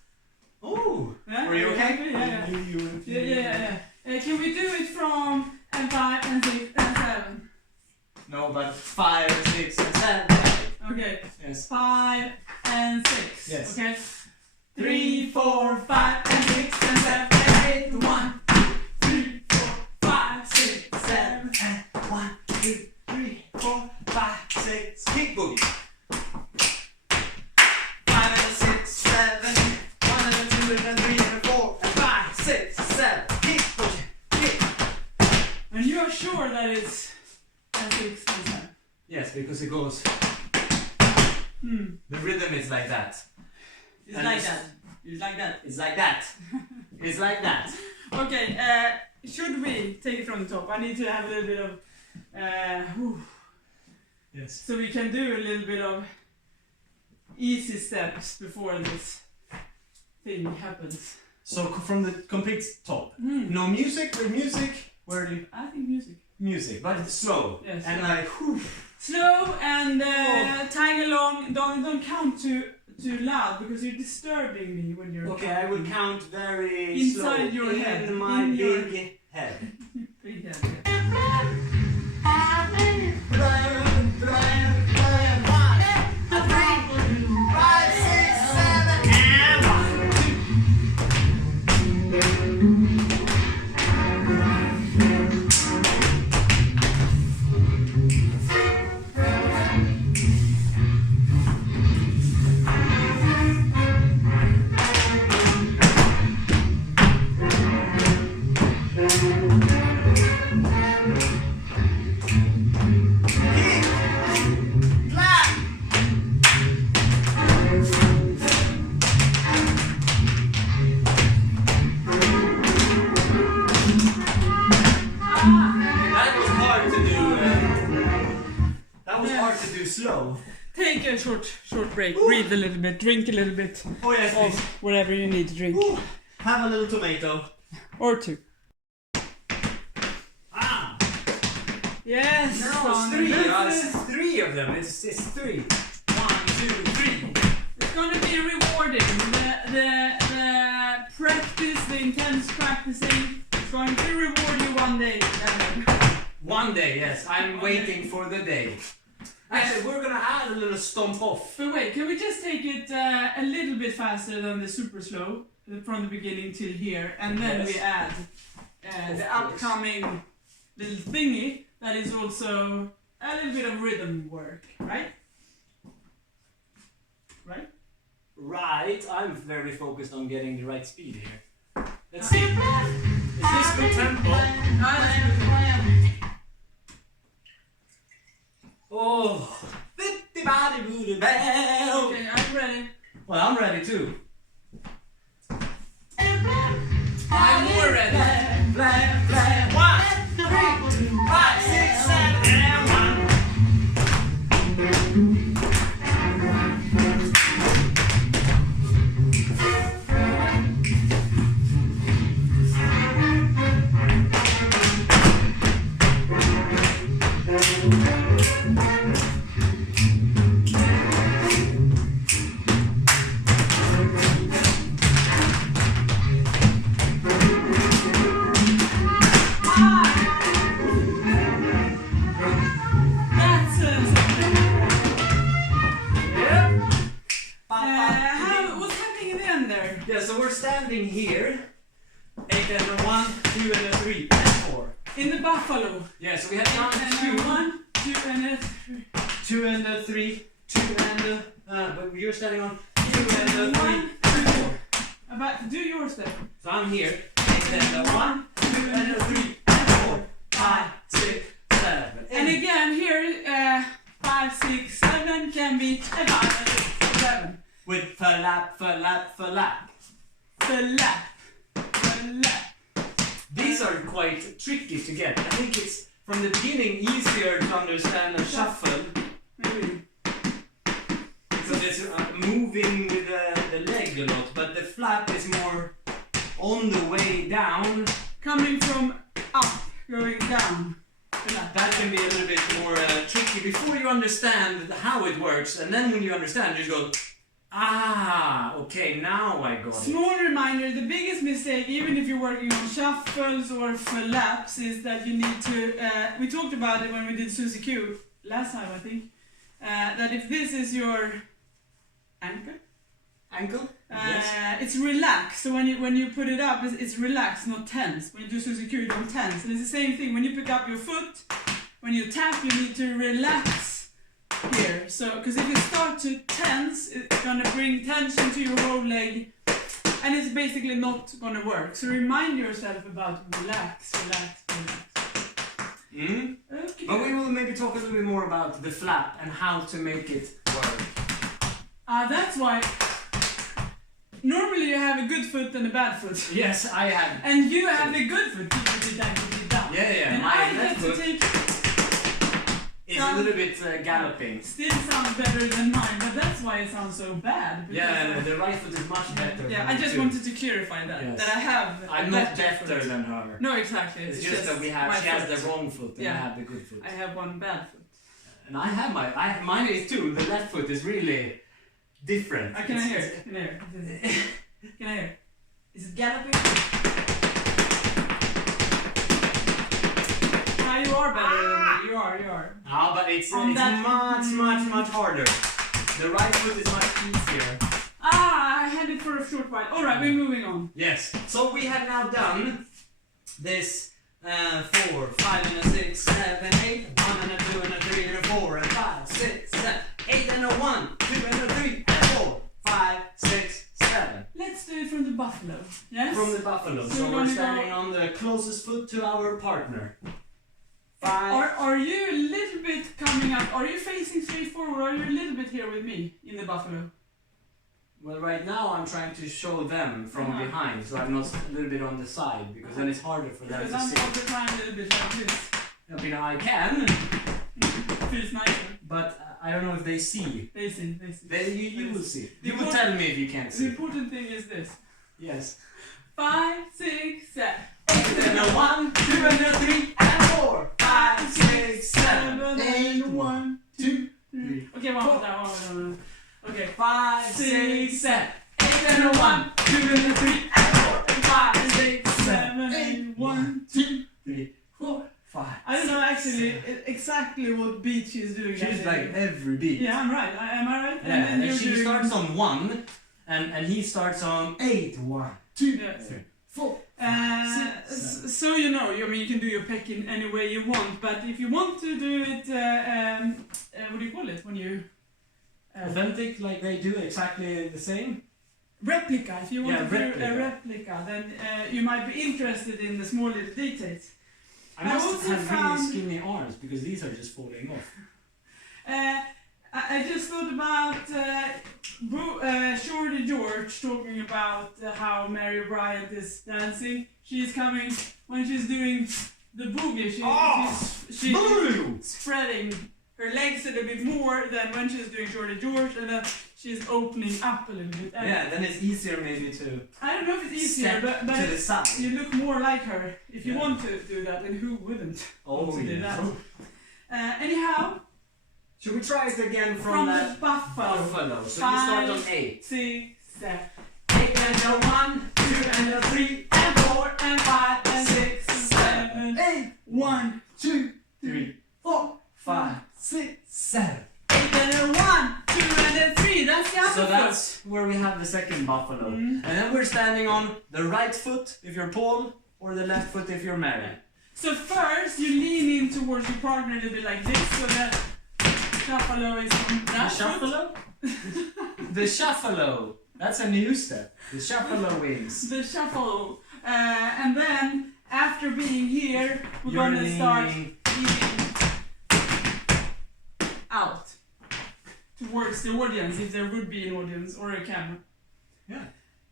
Ooh. Yeah, Were you okay? Yeah. Can we do it from 5 and 6 and 7? No, but 5 and 6 and 7. Okay. Yes. 5 and 6. Yes. Okay. 3, 4, 5 and 6 and 7 and 8. 1, 3, 4, 5, 6, 7. 1, 2, 3, 4, 5, 6. Kick boogie. 5 and a 6, 7. 1 and a 2 and a 3 and a 4 and 5, 6, 7. Kick boogie. Kick. And you are sure that it's and 6 and 7? Yes, because it goes. The rhythm is like that. It's like that. It's like that. It's like that. It's like that. Okay, should we take it from the top? I need to have a little bit of Yes. so we can do a little bit of easy steps before this thing happens. So from the complete top. No music, with music. Where do you? I think music. Music, but it's slow. Yes. And like, whew. Slow and tag along. Don't count too loud because you're disturbing me when you're. Okay, I will count very Inside slow your head. in my In your- big head. Big head. Slow. Take a short break. Breathe a little bit. Drink a little bit Oh yes, of please. whatever you need to drink. Ooh. Have a little tomato. Or 2. Ah! Yes. No, son. it's 3. That's It's 3 of them. It's 3. 1, 2, 3. It's gonna be rewarding. The practice, the intense practicing, is going to reward you one day. One day, yes. I'm waiting for the day. Actually, we're gonna add a little stomp off. But wait, can we just take it a little bit faster than the super slow from the beginning till here, and then Yes. we add Of the course. upcoming little thingy that is also a little bit of rhythm work, right? Right? Right. I'm very focused on getting the right speed here. Let's see. Is this good tempo? Oh. Body booty bell. Okay, I'm ready. Well, I'm ready too. I'm more ready. Blam, blam. 1, 3, 5, 6, 7, and 1. standing here. 8 and a 1, 2 and a 3 and 4. In the buffalo. Yeah, so we have done 1, 2 and a 3. 2 and a 3, 2 and a... but you're standing on 2 and a 3 and 4. About to do your step. So I'm here. 8 and a 1, 2 and a 3 and 4, 5, 6, 7. And again here, 5, 6, 7 can be 5, 6, 7. With flap, flap, flap. Flap. These are quite tricky to get. I think it's from the beginning easier to understand and shuffle. Maybe. Because it's moving with the leg a lot, but the flap is more on the way down. Coming from up, going down. Flap. That can be a little bit more tricky before you understand how it works, and then when you understand, you just go, ah, okay, now I got it. Small reminder, the biggest mistake, even if you're working on shuffles or flaps, is that you need to, we talked about it when we did Susie Q last time, I think, that if this is your ankle, Yes. it's relaxed. So when you put it up, it's relaxed, not tense. When you do Susie Q, you don't tense. And it's the same thing, when you pick up your foot, when you tap, you need to relax here. So, because if you start to tense, it's going to bring tension to your whole leg, and it's basically not going to work. So remind yourself about relax. Mm. Okay. But we will maybe talk a little bit more about the flap and how to make it work. That's why normally you have a good foot and a bad foot. Yes, I have. And you have the good foot, keep it down. Yeah, And my I left get to foot take... is a little bit galloping. Still sounds better than mine, but that's why it sounds so bad. Yeah, the right foot is much better. Yeah, I just wanted to clarify that. Yes. That I have. I'm not better than her. No, exactly. It's just that she has the wrong foot and Yeah. I have the good foot. I have one bad foot. And I have mine is too. The left foot is really different. Can I hear it? Can I hear it? Can I hear it? Is it galloping? You are better than me. You are. No, but it's On that- much harder. The right foot is much easier. I had it for a short while. Alright, we're moving on. Yes. So we have now done this 4, 5 and a 6, 7, 8, 1 and a 2 and a 3 and a 4 and 5, 6, 7, 8 and a 1, 2 and a 3 and 4, 5, 6, 7. Let's do it from the buffalo. Yes? From the buffalo. So So we're we're gonna standing go- on the closest foot to our partner. 5. Are you a little bit coming up? Are you facing straight forward? Or are you a little bit here with me in the buffalo? Well, right now I'm trying to show them from Uh-huh. behind, so I'm not a little bit on the side, because then it's harder for them Because to I'm see. all the time a little bit like this. I mean, I can, Feels nicer. but I don't know if they see. They see. You will see. The You will important- tell me if you can't The see. important thing is this. Yes. 5, 6, 7. 8 and a 1, 2 and a 3 and 4, 5, 6, 7, 8, 1, 2, 3. Okay, one more time. Okay. 5, 6, 7. 8 and a 1, 2 and a 3 and 4, 5, 6, 7, 8, 1, 2. 3, 4, 5. I don't know actually exactly what beat she's doing. She's like every beat. Yeah, I'm right. Am I right? Yeah, and you're she doing- starts on 1, and he starts on 8. 1, 2, Yeah. 3, 4. So you know, you can do your peck in any way you want, but if you want to do it, what do you call it when you? Authentic, like they do exactly the same. Replica. If you want Yeah, to do replica. a replica, then you might be interested in the small little details. I I must also have found- really skinny arms because these are just falling off. I just thought about Shorty George talking about how Mary Bryant is dancing. She's coming when she's doing the boogie. She's Boo! spreading her legs a little bit more than when she's doing Shorty George, and then she's opening up a little bit. And Yeah, then it's easier maybe to I don't know if it's easier, step but to the side. you look more like her. If you Yeah. want to do that, then who wouldn't want Oh to do yeah. that? Anyhow, Should we try it again from that the buffalo. buffalo? So you start on 8. 6, 7. 8 and a 1, 2 and a 3 and 4 and 5 and 6 7 8 1, 2 3 4 5 6 7. 8 and a 1, 2 and a 3. That's the upper So that's that's where we have the second buffalo. And then we're standing on the right foot if you're Paul, or the left foot if you're Mary. So first you lean in towards your partner a little bit like this, so that shuffalo is on that The shuffalo? The shuffalo. That's a new step. The shuffalo wins. The shuffle. And then after being here, we're You're gonna start leaning. leaning out towards the audience, if there would be an audience or a camera. Yeah.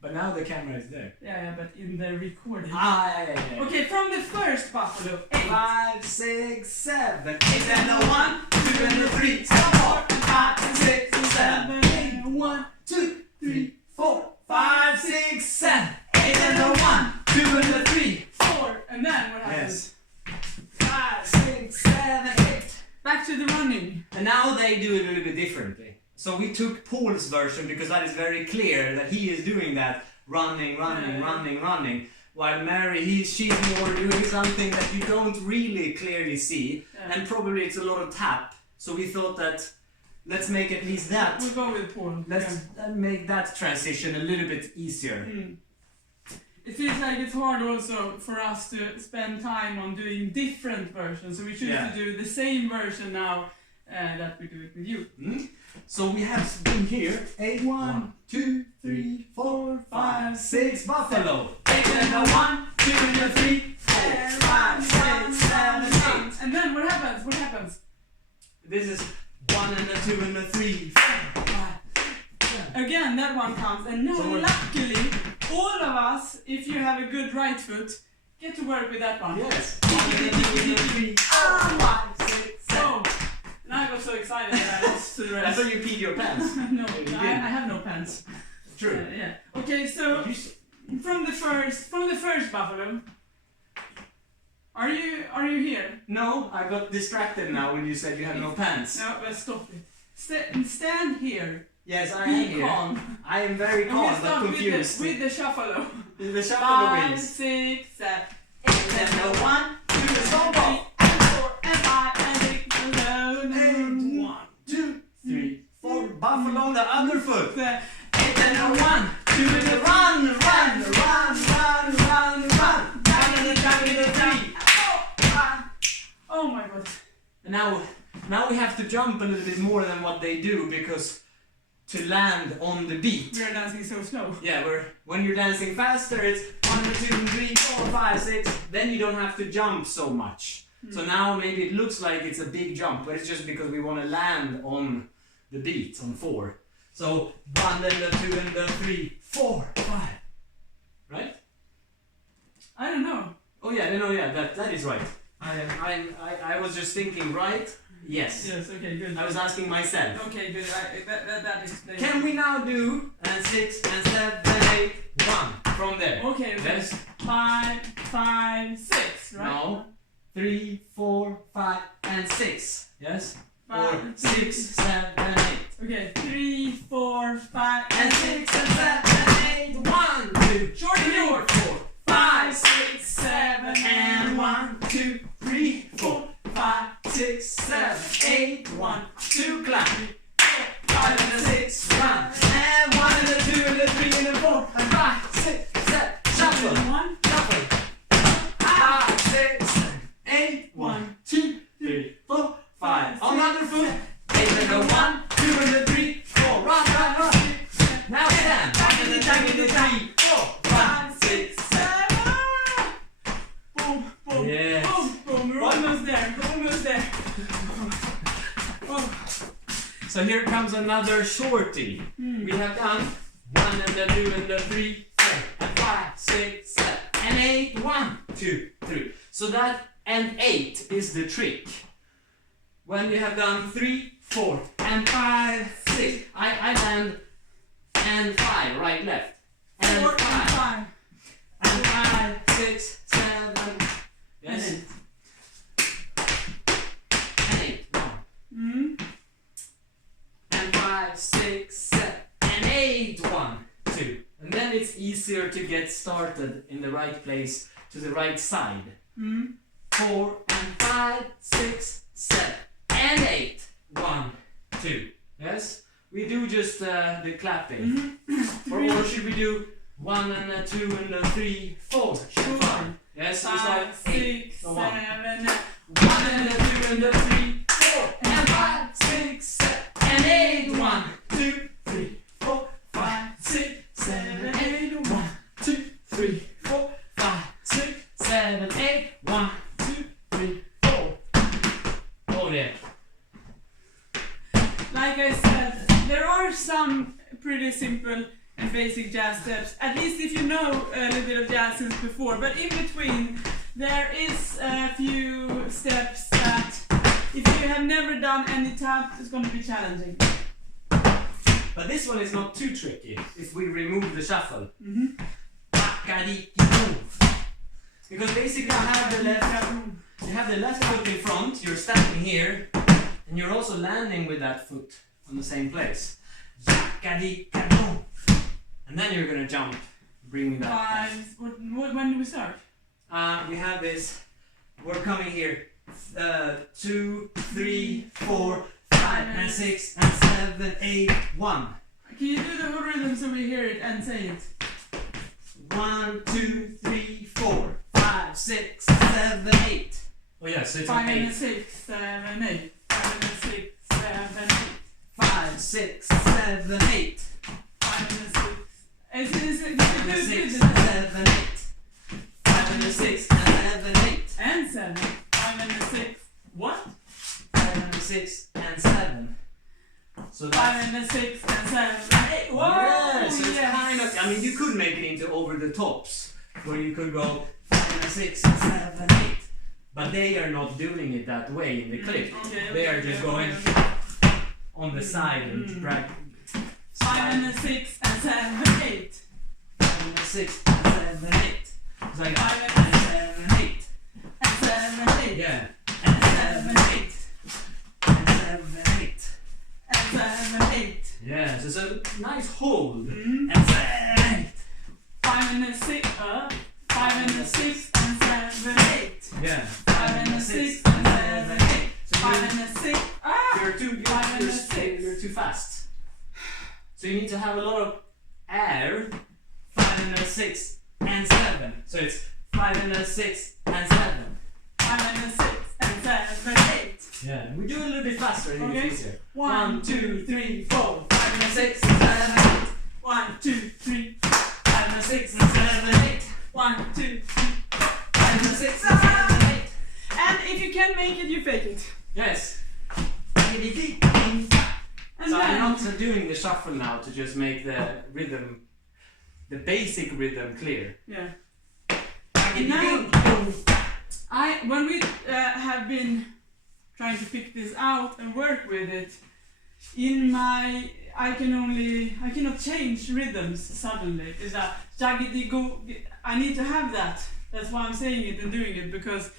But now the camera is there. Yeah, but in the recording. Yeah. Okay, from the first buffalo, 8. 5, 6, 7, 8 and a 1, 2 and a 3, 4, 5, 6, 7, 8, 1, 2, 3, 4, 5, 6, 7, 8 and a 1, 2 and a 3, 4, and then what happens? Yes. 5, 6, 7, 8. Back to the running. And now they do it a little bit differently. So we took Paul's version because that is very clear that he is doing that running. While Mary, she's more doing something that you don't really clearly see, and probably it's a lot of tap. So we thought that let's make at least that. We'll go with Paul. Let's make that transition a little bit easier. It feels like it's hard also for us to spend time on doing different versions, so we choose to do the same version now that we do it with you. So we have been here 8, 1, 2, 3, 4, 5, 6 buffalo. 8 and a 1, 2 and a 3, 4, 5, 6, 7, 8. And then what happens? What happens? This is 1 and a 2 and a 3, 4, 5. Again, that one counts. And now, luckily, all of us, if you have a good right foot, get to work with that one. Yes. 1 and a 2 and a 3, 4, 5, 6, 7. Oh, and I got so excited that I lost to the I rest. thought you peed your pants. No, You I have no pants. True. Yeah. Okay, so from the first buffalo, are you here? No, I got distracted now when you said you have no pants. No, let's stop it. Stand here. Yes, I Be am here. calm. I am very And calm we'll but start confused. with the shuffalo. The shuffle 5, wins. 6, 7, 8 and a 1, 2 and a 4, 4, and 5, and 6, and 7, 1, 2, 3, 4. Buffalo on the other foot. 8, 8 and a 1, 2 and a run. 1 and a 3. Oh my god. And now we have to jump a little bit more than what they do because to land on the beat. We are dancing so slow. Yeah, when you're dancing faster, it's 1, 2, 3, 4, 5, 6. Then you don't have to jump so much. So now maybe it looks like it's a big jump, but it's just because we want to land on the beat on 4. So 1 and the 2 and the 3, 4, 5. Right? I don't know. Oh yeah, no, yeah, that is right. I was just thinking, right? Yes. Yes, okay, good. I was asking myself. Okay, good. That explains. Can we now do 6 and 7, 8, 1 from there? Okay, Yes. 5, 5, 6, right? No. 3, 4, 5, and 6. Yes? 5, 4, 6, 7, 8. Okay, 3, 4, 5, And 6 and 7, 8. 1, 2, Short and short. 4, 5, 6, 7, and 1, 2, 3, 4, 5, 6, 7, 8. 1, 2, climb. 5 and a 6, run. And 1 and a 2 and a 3 and a 4 and 5, 6, 7, shuffle. 1, Shuffle. 5, 6, 7, 8. 1, 2, 3, 4, 5. On the other foot. 8 and a 1, 2 and a 3, 4. Run. Now stand. 1 and a 2 and a 3, 4, 5, 6, 7. boom, boom, Yes. boom, boom. We're almost there. We're almost there. Oh. So here comes another shorty. We have done 1 and the 2 and the 3, 4 and 5, 6, 7 and 8. 1, 2, 3. So that and 8 is the trick. When you have done 3, 4 and 5, 6, I land and 5, right, left, and 4 and 5, 5. and 5, 6, 7, yes, and 8. 1. And 5, 6, 7, and 8. 1, 2. And then it's easier to get started in the right place to the right side. 4 and 5, 6, 7, and 8. 1, 2. Yes? we do just the clapping. Or should we do 1 and a 2 and a 3, 4? Fine. Yes, we start 5, 8. 6, Go 7, on. 8. 1 and a 2 and a 3, 4 and 5, 6, 7 and 8. 1, 2, 3, 4, 5, 6, 7, 8. 1, 2, 3, 4, 5, 6, 7, 8. 1, 2, 3, 4. Oh yeah. Like I said, there are some pretty simple and basic jazz steps, at least if you know a little bit of jazz since before, but in between there is a few steps that if you have never done any tap, it's going to be challenging. But this one is not too tricky if we remove the shuffle. Because basically you have the left foot in front, you're standing here, and you're also landing with that foot on the same place. And then you're gonna jump, bringing that back. When do we start? We have this, we're coming here, 2, 3, 4, 5, and 6, and 7, 8, 1. Can you do the whole rhythm so we hear it and say it? 1, 2, 3, 4, 5, 6, 7, 8. Oh yeah, so it's 5 on 8. and 6, 7, 8. 5 and 6, 7, 8. 5, 6, 7, 8. 5 and 6. Is 5 and 6, 7, 8. 5 and 6, and 7, 8. And 7. 5 and 6. What? 5 and 6, and 7. So 5 and 6 and 7 and 8. Whoa! Yeah, so it's Yes. kind of, I mean, you could make it into over the tops, where you could go 5 and 6, and 7, 8. But they are not doing it that way in the clip. Okay, They are just going on the side and drag. 5 and 6 and 7 8. 5 and 6, and 7, 8. It's like 5 and 7, 8. and 7 8. Yeah. And 7, 8. And 7, 8. And 7 8. Yeah, so it's a nice hold. Mm. And 7, 8. 5 and 6 5 and 6 and 7 8. Yeah. 5 and 6 and 7 8. So 5 and 6. you're too fast. So you need to have a lot of air. 5 and 6 and 7. So it's 5 and 6 and 7. 5 and 6 and 7 8. Yeah, we do it a little bit faster. I think Okay. it's easier. 1 2 3 4. 5 and 6 and 7, 8. 1 2 3. 5 and 6 and 7, 8. 1 2 3. 5 and 6 and 7, 8. And if you can make it, you fake it. Yes. And So I'm then not doing the shuffle now to just make the rhythm, the basic rhythm clear. yeah. Now, when we have been trying to pick this out and work with it, I cannot change rhythms suddenly. It's a jaggedy go. I need to have that. That's why I'm saying it and doing it, because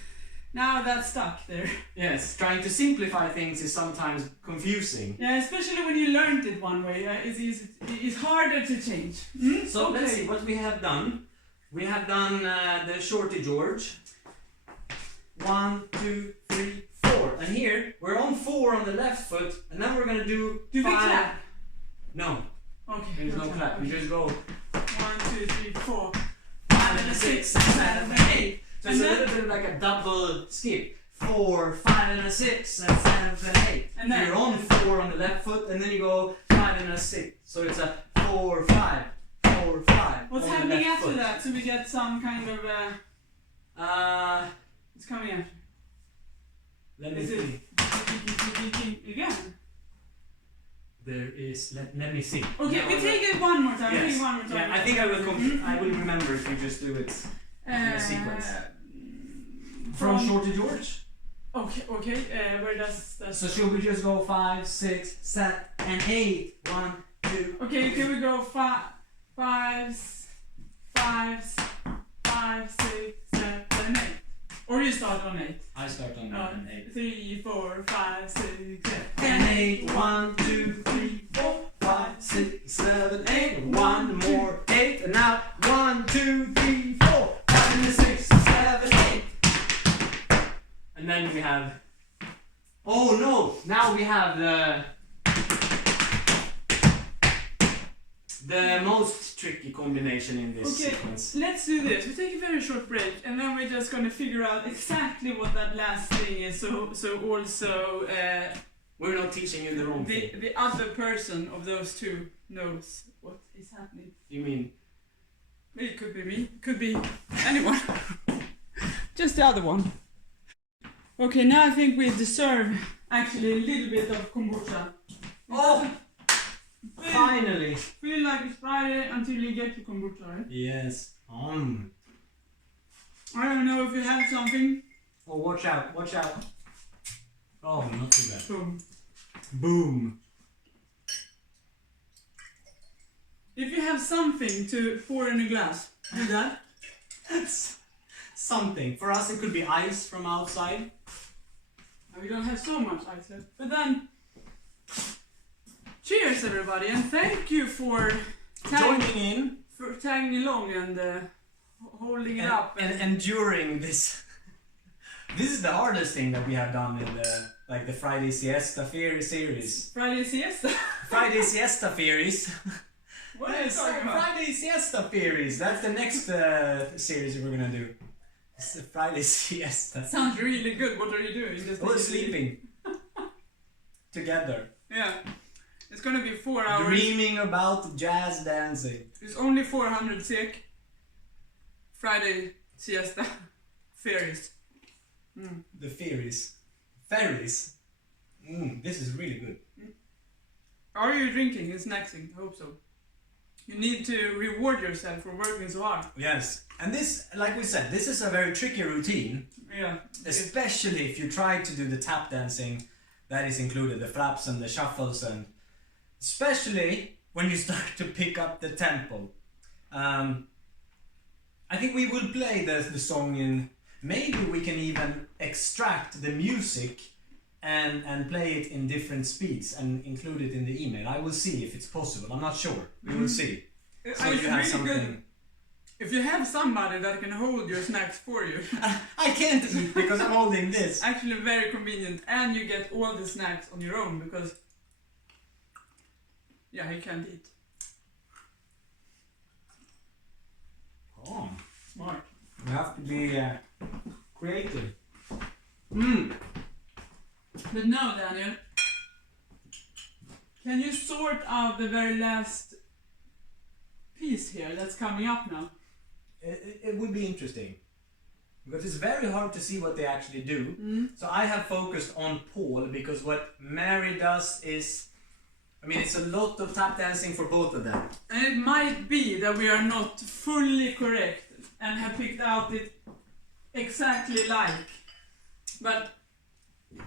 now that's stuck there. Yes, trying to simplify things is sometimes confusing. Yeah, especially when you learned it one way, it's harder to change. So let's see what we have done. We have done the Shorty George. 1, 2, 3, 4. And here, we're on 4 on the left foot, and then we're gonna do 5. Do we clap? No, Okay. there's no clap. We just go 1 2 3 4. 5 and 6 and 7 and 8. So And it's a then- little bit like a double skip. 4, 5 and 6 and 7 and 8. And then- you're on 4 on the left foot, and then you go 5 and 6. So it's a 4, 5, 4, 5. What's on the happening left after foot. that? So we get some kind of it's coming after. Let me Is it see. again? There is. Let me see. Okay, Now we I take it one more time. Yes. Take it one more time. Yeah, I think I will. I will remember if you just do it in a sequence. From Shorty George. Okay. Where does that? So should we just go 5, 6, 7, and 8? 1, 2. Okay, can we go 5, 6, 7, 8? Or you start on 8. I start on 8. 3, 4, 5, 6, 7, And 8. 1, 2, 3, 4, 5, 6, 7, 8. One more 8. And now 1, 2, 3, 4, 5, 6, 7, 8. And then we have. Oh no! Now we have the. the most tricky combination in this sequence. Let's do this. We take a very short break, and then we're just gonna figure out exactly what that last thing is. So also we're not teaching you the wrong thing. the other person of those two knows what is happening. You mean? It could be me. Could be anyone. Just the other one. Okay, now I think we deserve actually a little bit of kombucha. Oh! Finally! Feel like it's Friday until you get to kombucha, right? Yes. I don't know if you have something. Oh, watch out, watch out. Oh, not too bad. Boom. Boom. If you have something to pour in a glass, do that. That's something. For us, it could be ice from outside. We don't have so much ice yet. But then, cheers everybody, and thank you for tagging along and holding it up. And enduring this. This is the hardest thing that we have done in the Friday Siesta series. Friday Fiesta? Friday Siesta series. What are you talking about? Friday Siesta series. That's the next series we're gonna do. It's the Friday Siesta. Sounds really good. What are you doing? We're sleeping. Together. Yeah. It's gonna be 4 hours. Dreaming about jazz dancing. It's only 400 SEK. Friday Siesta. Fairies. The fairies. Fairies. This is really good. Are you drinking and snacking? I hope so. You need to reward yourself for working so hard. Yes. And this, like we said, this is a very tricky routine. Yeah. Especially if you try to do the tap dancing that is included, the flaps and the shuffles, and especially when you start to pick up the tempo. I think we will play the song in, maybe we can even extract the music and play it in different speeds and include it in the email. I will see if it's possible. I'm not sure. We will see. So you have something. Good. If you have somebody that can hold your snacks for you. I can't eat because I'm holding this. Actually very convenient, and you get all the snacks on your own because yeah, he can't eat. Oh, smart. You have to be creative. But no, Daniel, can you sort out the very last piece here that's coming up now? It would be interesting. Because it's very hard to see what they actually do. So I have focused on Paul because what Mary does is, I mean, it's a lot of tap dancing for both of them. And it might be that we are not fully correct and have picked out it exactly like, but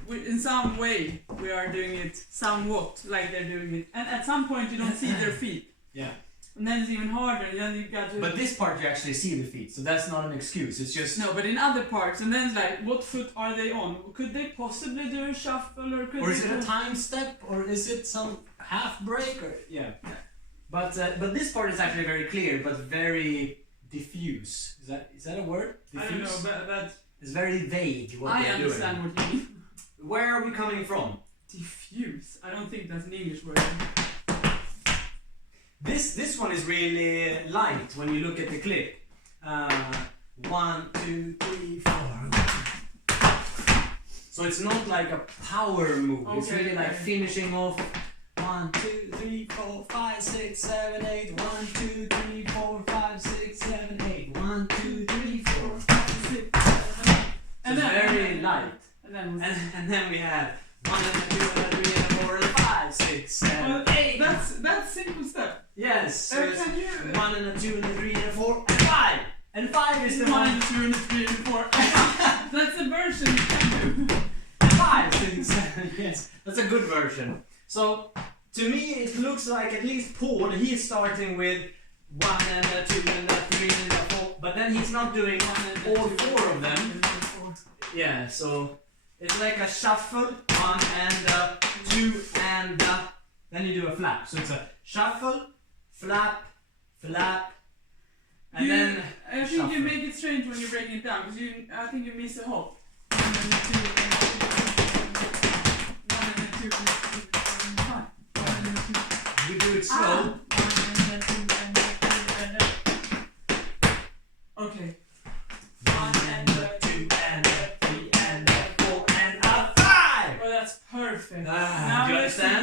in some way we are doing it somewhat like they're doing it. And at some point you don't see their feet. Yeah. And then it's even harder. Then you got to. But this part you actually see the feet, so that's not an excuse. It's just no. But in other parts, and then it's like, what foot are they on? Could they possibly do a shuffle, or could? Or is it a time step, or is it some half break, or yeah. But this part is actually very clear, but very diffuse. Is that a word? Diffuse? I don't know, but it's very vague. What I they're understand doing. what you mean. Where are we coming from? Diffuse. I don't think that's an English word. This one is really light when you look at the clip. 1, 2, 3, 4. So it's not like a power move. Okay, it's really like okay. finishing off. 1, 2, 3, 4, 5, 6, 7, 8. 1, 2, 3, 4, 5, 6, 7, 8. 1, 2, 3, 4, 5, 6, 7, 8. And then, very light. And then we have 1 and a 2 and a 3 and a 4 and a 5, 6, 7, 8. That's simple step. Yes. So it's can you 1 and a 2 and a 3 and a 4 and 5. And 5 is the 1 one. and 2 and 3 and 4. That's a version you can do. 5, 6, 7. Yes, that's a good version. So to me, it looks like at least Paul. He's starting with 1 and a 2 and a 3 and a 4, but then he's not doing all 4 of them. Yeah, so it's like a shuffle, 1 and a 2 and a, then you do a flap. So it's a shuffle, flap, flap, and then I think shuffle. you make it strange when you break it down, because I think you miss a hop. 1 and a 2 and a 3 and a 4 and 5. 1 and a 2 and a 3 and a 4 and 5. We do it slow. 1 and a 2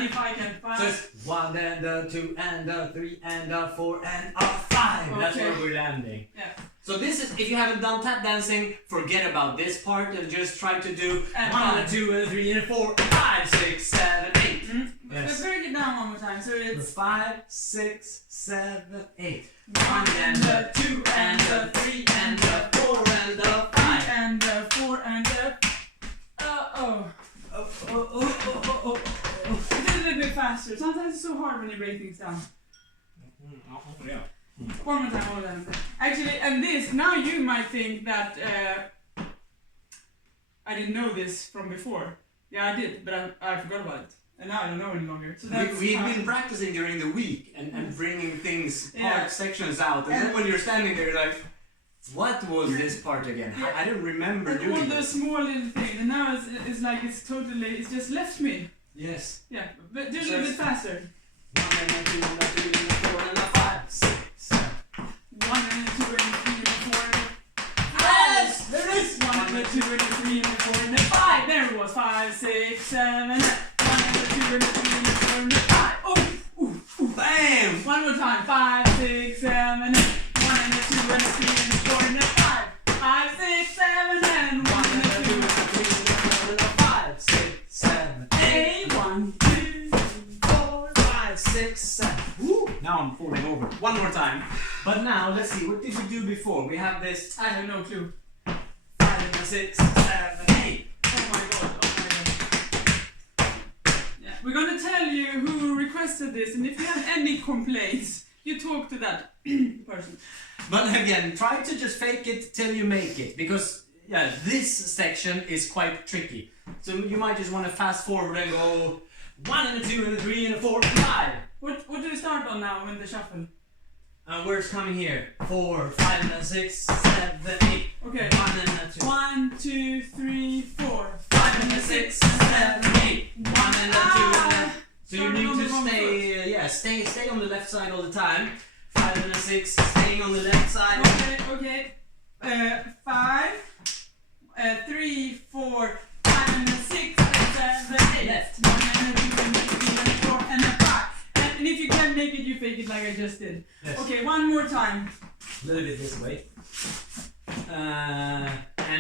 if I can find. So it's 1 and a 2 and a 3 and a 4 and a 5. Okay. That's where we're landing. Yeah. So this is, if you haven't done tap dancing, forget about this part and just try to do And 1 and 2 and 3 and 4 5 6 7 8. Mm-hmm. Yes. Let's break it down one more time. So it's 5 6 7 8. 1 and a 2 and a 3 and a 4 and a 5 and a 4 and a. It's a little bit faster. Sometimes it's so hard when you break things down. One more time. Actually, and this, now you might think that I didn't know this from before. Yeah, I did, but I forgot about it. And now I don't know any longer. So that's We've been practicing during the week and bringing things, Yeah. sections out. And then when you're standing there, you're like, what was this part again? Yeah. I don't remember and all doing those small little things. And now it's like it's just left me. Yes. Yeah, but do a little bit faster. 1 and a 2 and a 3 and a 4 and a 5 6 7. 1 and a 2 and a 3 and a 4 and a. Yes! There it is! 1 and a 2 and a 3 and a 4 and a 5. There it was. 5 6 7 8. 1 and a 2 and a 3 and a 4 and a 5. Oh! Bam! One more time. 5 6 7 8. 1 and a 2 and a 3 and a 4 and a 5. 5 6 7 and 1 and a 2 and a 3 and a 4 and a 5 6 7 8. 1 2 4 5 6 7. Woo! Now I'm falling over. One more time. But now let's see. What did we do before? We have this I have no clue. 5 and a 6 7 8. Oh my god. Yeah. We're gonna tell you who requested this, and if you have any complaints, you talk to that person. But again, try to just fake it till you make it, because yeah, this section is quite tricky. So you might just want to fast forward and go 1 and a 2 and a 3 and a 4 and 5. What do we start on now in the shuffle? And where's coming here? 4 5 and a 6 7 8. Okay. 1 and a 2. 1 2 3 4 5 and a 6 7 8. 1 and a 2 and a. So you need to stay, stay on the left side all the time. 5 and a 6, staying on the left side. Okay. 5 3 4 5 and a 6 and 7 8. Left. 1 and a 2 and a 3 and a 4 and a 5. And if you can't make it, you fake it like I just did. Yes. Okay, one more time. A little bit this way. And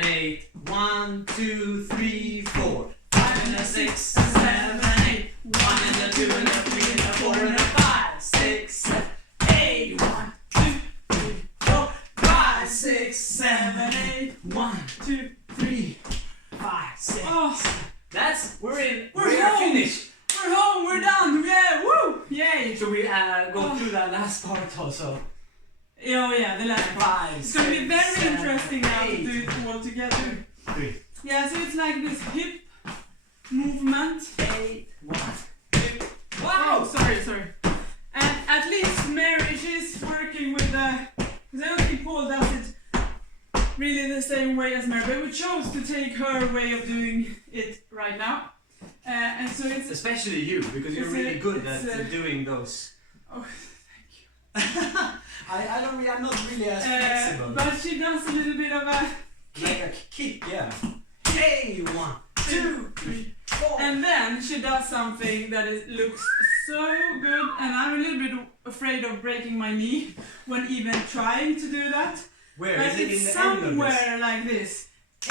8. 1 2 3 4. 5 and a 6 7 8. 1 and a 2 and a 3 and a 4 and a 5 6 7 8. 1 2 3 4 5 6 7 8. 1 2 3 5 6. Oh, We're home. finished. we're home, we're done. Yeah, woo! Yay! So we go through that last part also. Oh yeah, the last part. 5 It's gonna be 6, very 7, interesting now to 8. do it all together. 3 Yeah, so it's like this hip movement. 8 1 Wow! Sorry. And at least Mary, she's working with the. Because I don't think Paul does it really the same way as Mary, but we chose to take her way of doing it right now. And so it's. Especially you, because you're really good at doing those. Oh, thank you. I'm not really as flexible. But she does a little bit of a. Like a kick, yeah. Hey, 1 2 3 4. And then she does something that looks so good, and I'm a little bit afraid of breaking my knee when even trying to do that. Where But is it it's in the end of this? somewhere like this.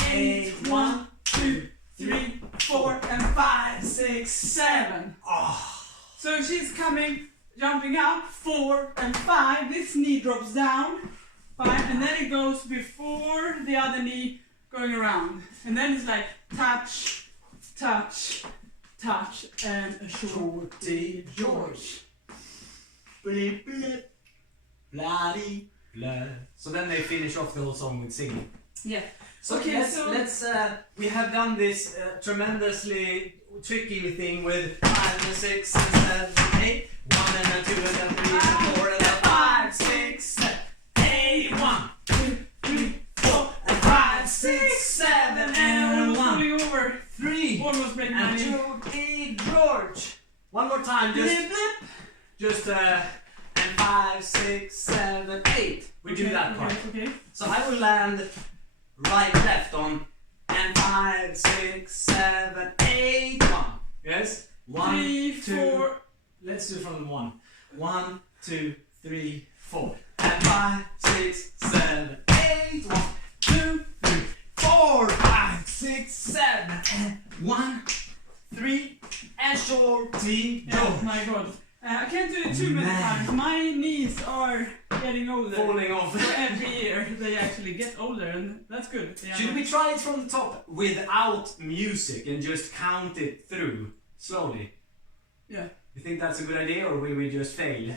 8 1 2 3 4 and 5 6 7. Oh. So she's jumping up 4 and 5. This knee drops down 5, and then it goes before the other knee going around, and then it's like touch, touch, touch, and a shorty George. Bli-Blip, Bli-Blip. So then they finish off the whole song with singing. Yeah. So Okay, let's we have done this tremendously tricky thing with 5 and 6 and 7 8. 1 and a 2 and a 3 and a 4 and a 5 6 7 8. 1 2 3 4 and 5 6 7 and 1 over. 3 Almost breaking my and knee. 2 George. One more time, just and 5 6 7 8. We do that part. Okay. So I will land right left on and 5 6 7 8 1. Yes? 1, 3, 2. 4. Let's do from the 1. 1, 2, 3, 4. And 5, 6, 7, 8. 1, 2, 3, 4, 5, 6, 7. And 1, 3. And shorty. Oh my god. I can't do it too many times. My knees are getting older. Falling off. So every year they actually get older, and that's good. Should we try it from the top without music and just count it through slowly? Yeah. You think that's a good idea, or will we just fail?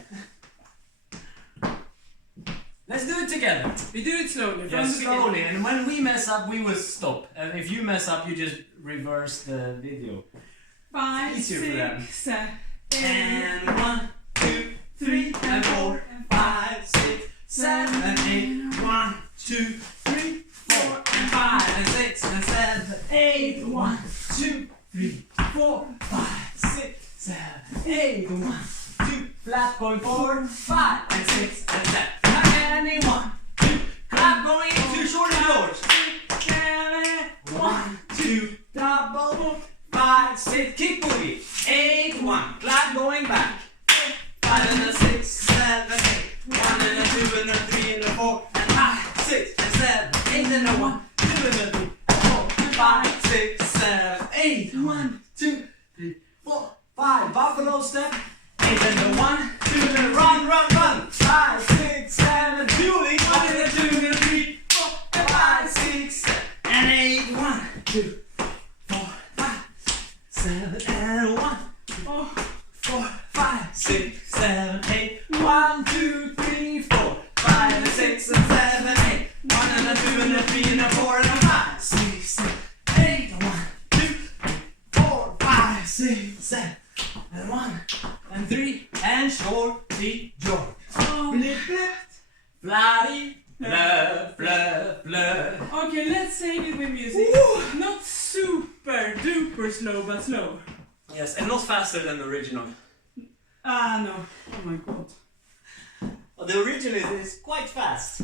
Let's do it together. We do it slowly. Yeah, slowly. And when we mess up, we will stop. And if you mess up, you just reverse the video. 5, It's easier for them. 6, 7, 8. And 1, 2, 3, and 4, 5, 6, 7, 8. 1, 2, 3, 4, and 5, and 6, and 7, 8. 1, 2, 3, 4, 5, 6, 7, 8. 1, 2, flat going forward, 5, and 6, and 7. And 1, 2, clap going into shorty doors. 1, 2, double, 5, 6, kick boogie. 8, 1, clap going back. 5 and a 6, 7, 8. 1 and a 2 and a 3 and a 4 and 5, 6 and 7, 8 and a 1, 2 and a 3 and 4, 5, 6, 7, 8. 1, 2, 3, 4, 5. Buffalo step. 8 and a 1, 2 and a run, run, run. 5, 6, 7, dueling. 1 and a 2 and a 3, 4 and 5, 6, 7 and 8. 1, 2, 4, 5, 7 and 1, 4, 5, 6, 7, 8. 1, 2, 3, 4, 5 and 6 and 7, 8. 1 and a 2 and a 3 and a 4 and a 5, 6, 7, 8. 1, 2, 3, 4, 5, 6, 7 and 1 and 3 and shorty George. Bli-Blip, bloody, blah, blah, blah. Okay, let's sing it with music. Not super duper slow, but slow. Yes, and not faster than the original. No. Oh my god. Well, the original is quite fast.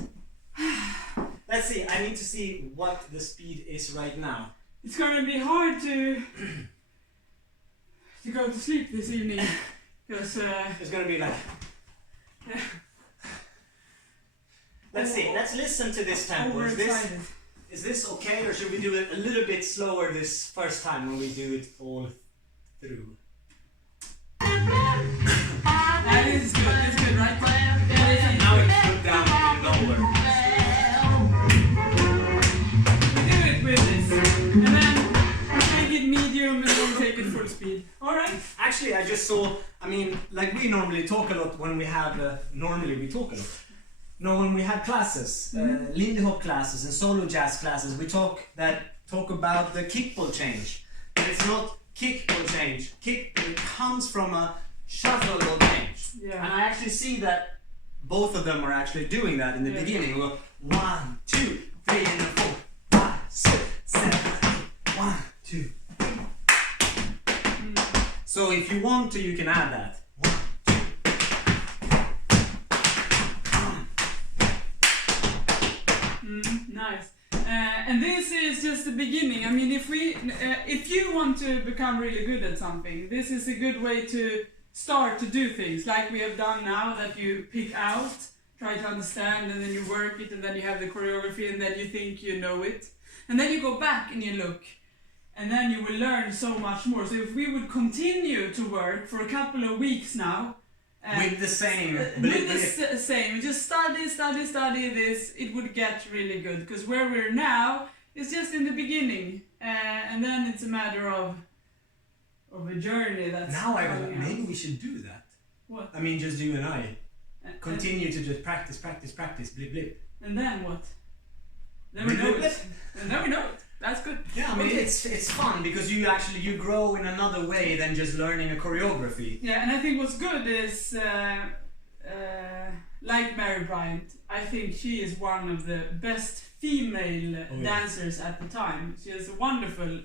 Let's see, I need to see what the speed is right now. It's gonna be hard to go to sleep this evening. Because It's gonna be like... Let's see, let's listen to this tempo. Is this okay, or should we do it a little bit slower this first time when we do it all through? This is good, it's good, right? Now it's put down lower. We do it with this. And then take it medium and then take it full speed. Alright? Actually, I just saw, I mean, like we normally talk a lot when we have, when we have classes, Lindy Hop classes and solo jazz classes, we talk about the kickball change. But it's not kickball change. It comes from a shuffle change. Yeah. And I actually see that both of them are actually doing that in the beginning. We go 1, 2, 3 and 4, 5, 6, 7, 8. 1, 2, 3. So if you want to, you can add that. 1, 2. Nice. And this is just the beginning. I mean, if you want to become really good at something, this is a good way to start to do things like we have done now, that you pick out, try to understand, and then you work it, and then you have the choreography, and then you think you know it. And then you go back and you look, and then you will learn so much more. So if we would continue to work for a couple of weeks now, with the same, just study this, it would get really good, because where we're now is just in the beginning, and then it's a matter of a journey that's now maybe we should do that. What? I mean, just you and I continue to just practice, Bli-Blip. And then what? Then we know it. And then we know it. That's good. Yeah, I mean, it's fun because you grow in another way than just learning a choreography. Yeah, and I think what's good is like Mary Bryant, I think she is one of the best female dancers at the time. She has a wonderful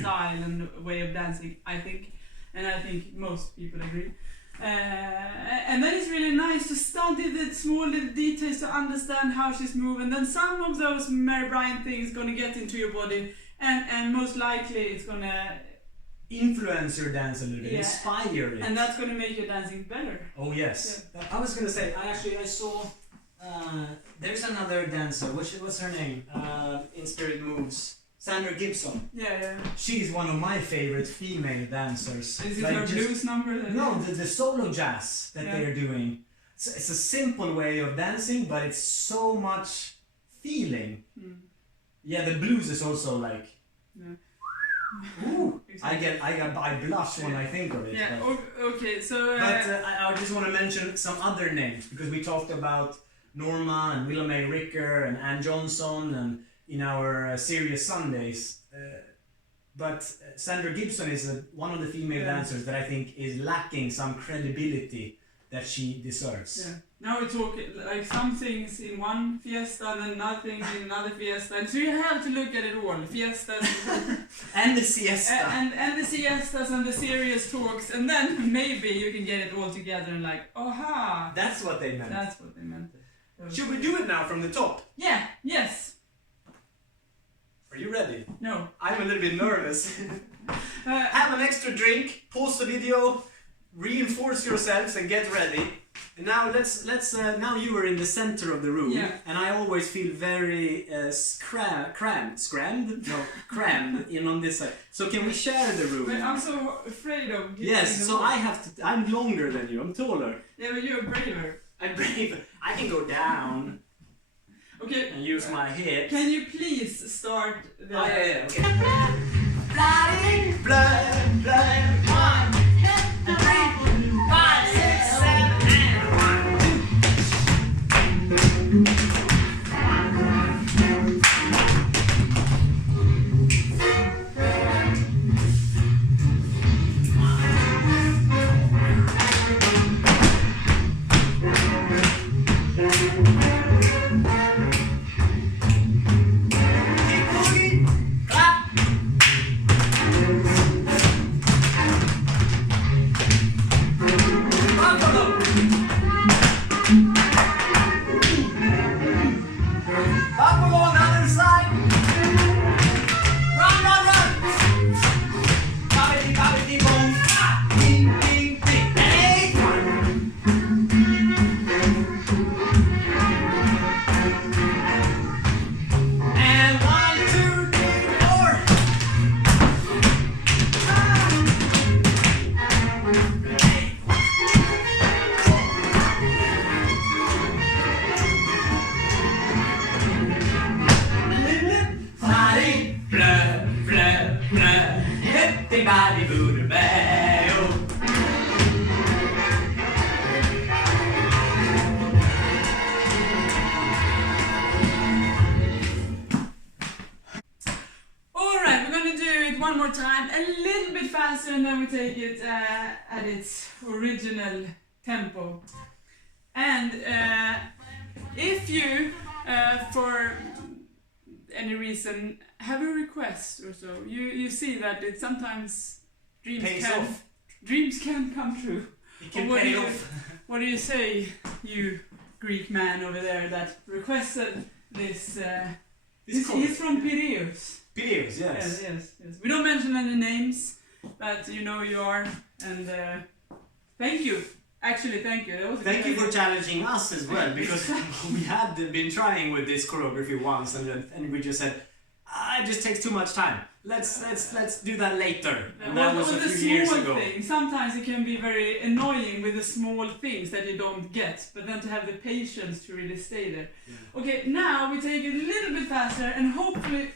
style and way of dancing, I think, and I think most people agree. And then it's really nice to study the small little details to understand how she's moving. And then some of those Mary Bryant things gonna get into your body, and most likely it's gonna influence your dance a little bit, Yeah. inspire it. And that's gonna make your dancing better. Oh yes. I was gonna say, I saw. There's another dancer. What's her name? In Spirit Moves. Sandra Gibson. Yeah. She's one of my favorite female dancers. Is it Like her just- blues number? No, the solo jazz that Yeah. they are doing. It's a simple way of dancing, but it's so much feeling. Mm. Yeah, the blues is also like. Yeah. Ooh, Exactly. I blush when I think of it. Yeah. But, Okay. So. I just want to mention some other names because we talked about Norma and Willa May Ricker and Ann Johnson and in our Serious Sundays. But Sandra Gibson is one of the female Yeah. dancers that I think is lacking some credibility that she deserves. Yeah. Now we talk like some things in one fiesta and then nothing in another fiesta, and so you have to look at it all. Fiestas And the siesta. and the siestas and the serious talks, and then maybe you can get it all together and like, aha, That's what they meant. that's what they meant. Should we do it now from the top? Yeah. Yes. Are you ready? No. I'm a little bit nervous. Have an extra drink, pause the video, reinforce yourselves and get ready. And now let's now you are in the center of the room, Yeah. and I always feel very crammed in on this side. So can we share the room? But I'm so afraid of. hitting Yes. the So wall. I have to. I'm longer than you. I'm taller. Yeah, but you're braver. I'm brave. I can go down Okay. and use my hips. Can you please start the? Oh yeah. Okay. Blood, blood, blood. 1, 2, 3, 5, 6, 7, and 1, 2. Keep moving. Clap. Buffalo. Buffalo on the other side. Run, run, run. Bobbity, bobbity, boom. Ding, ding, ding. And 8. And 1, 2, 3, 4. Body, blah, blah, blah. Hippie body, booty, bell. Alright, we're gonna do it one more time, a little bit faster, and then we take it at its original tempo. And if you, for any reason, have a request or so, you see that it sometimes Pays off. dreams can come true. It can Or what pay do you- off. What do you say, you Greek man over there that requested this? He's from Piraeus. Piraeus, yes. Yes. We don't mention any names, but you know you are, and thank you. Actually, thank you. That was a Thank good you for idea. challenging us as well, because we had been trying with this choreography once, and we just said, it just takes too much time. Let's do that later. And that was a the few years small ago. things. Sometimes it can be very annoying with the small things that you don't get, but then to have the patience to really stay there. Yeah. Okay, now we take it a little bit faster, and hopefully,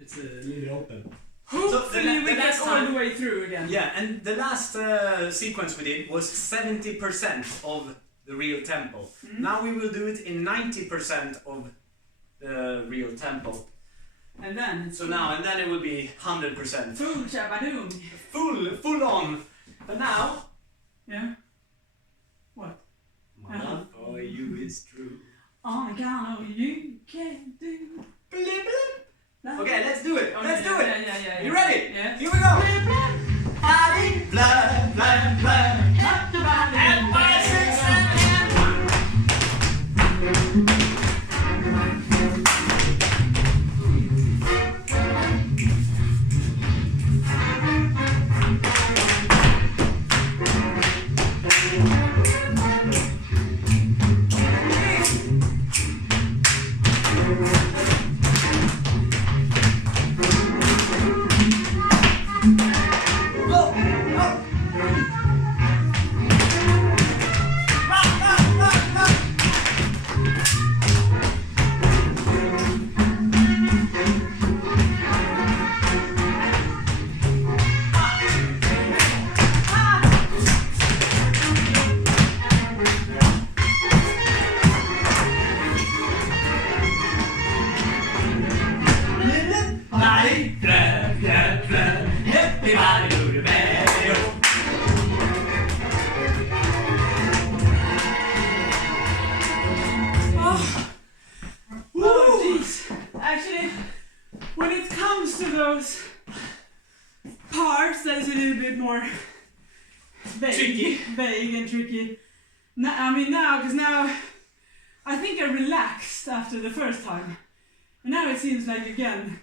It's a little open. hopefully the we get last all time- the way through again. Yeah, and the last sequence we did was 70% of the real tempo. Mhm. Now we will do it in 90% of the real tempo. And then So now, and then it will be 100%. full shabadoom. Full on. But now, Yeah. What? my love for you is true. On account of you can do. Bli-Blip. Okay, let's do it. Let's do it. Yeah. You ready? Yeah. Here we go. Body, blood, blood, blood. And 5, 6, 7, and 1. bit more Tricky. vague and tricky. Because now I think I relaxed after the first time. And now it seems like, again,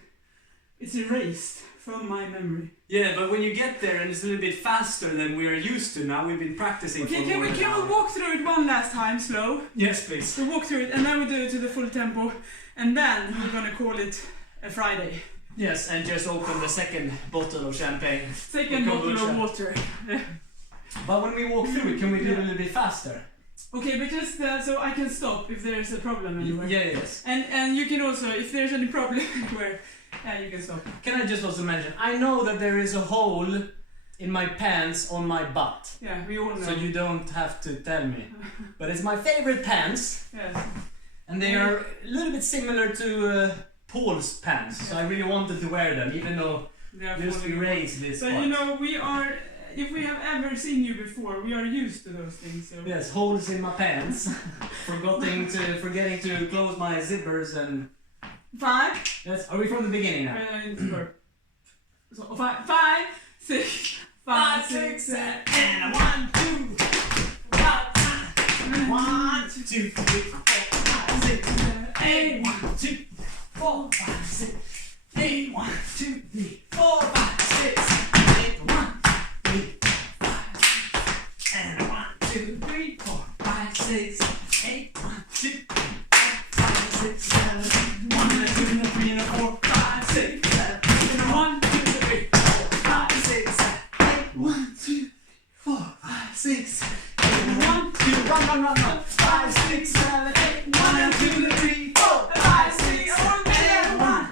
it's erased from my memory. Yeah, but when you get there and it's a little bit faster than we are used to now, we've been practicing Okay, for can we walk through it one last time, slow? Yes, please. So walk through it, and then we do it to the full tempo, and then we're gonna call it a Friday. Yes, and just open the second bottle of champagne. Second bottle of water. But when we walk through it, can we do it a little bit faster? Okay, but just so I can stop if there's a problem anywhere. Yeah, yes. And you can also, if there's any problem anywhere, you can stop. Can I just also mention, I know that there is a hole in my pants on my butt. Yeah, we all know. So you don't have to tell me. But it's my favorite pants. Yes. And they are a little bit similar to Paul's pants. So I really wanted to wear them, even though just erase this So part. you know, we are, if we have ever seen you before, we are used to those things. So. Yes, holes in my pants. Forgetting to close my zippers and... 5. Yes, are we from the beginning now? So 5, 6, 5, 6, 7, and 1, 2, 1, 2, 3, 4, 5, 6, 7, 8, 1, 2, 4, 5, 6, 8, 1, 2, 3, 4, 5, 6, 8, 1, 3, 5, and 1, 2, 3, 4, 5, 6, 8, 1, 2, 3, 5, 6, 7, 1, 2, 3, 4, 5, 6, 7, 1, 2, 3, 4, 5, 6, 7, 8, 1, 2, 4, 5, 6, 8, 1, 2, run, 5, 6, 7, 8, 1, 2, 3, 4, 5, 6, 7, 8, 1.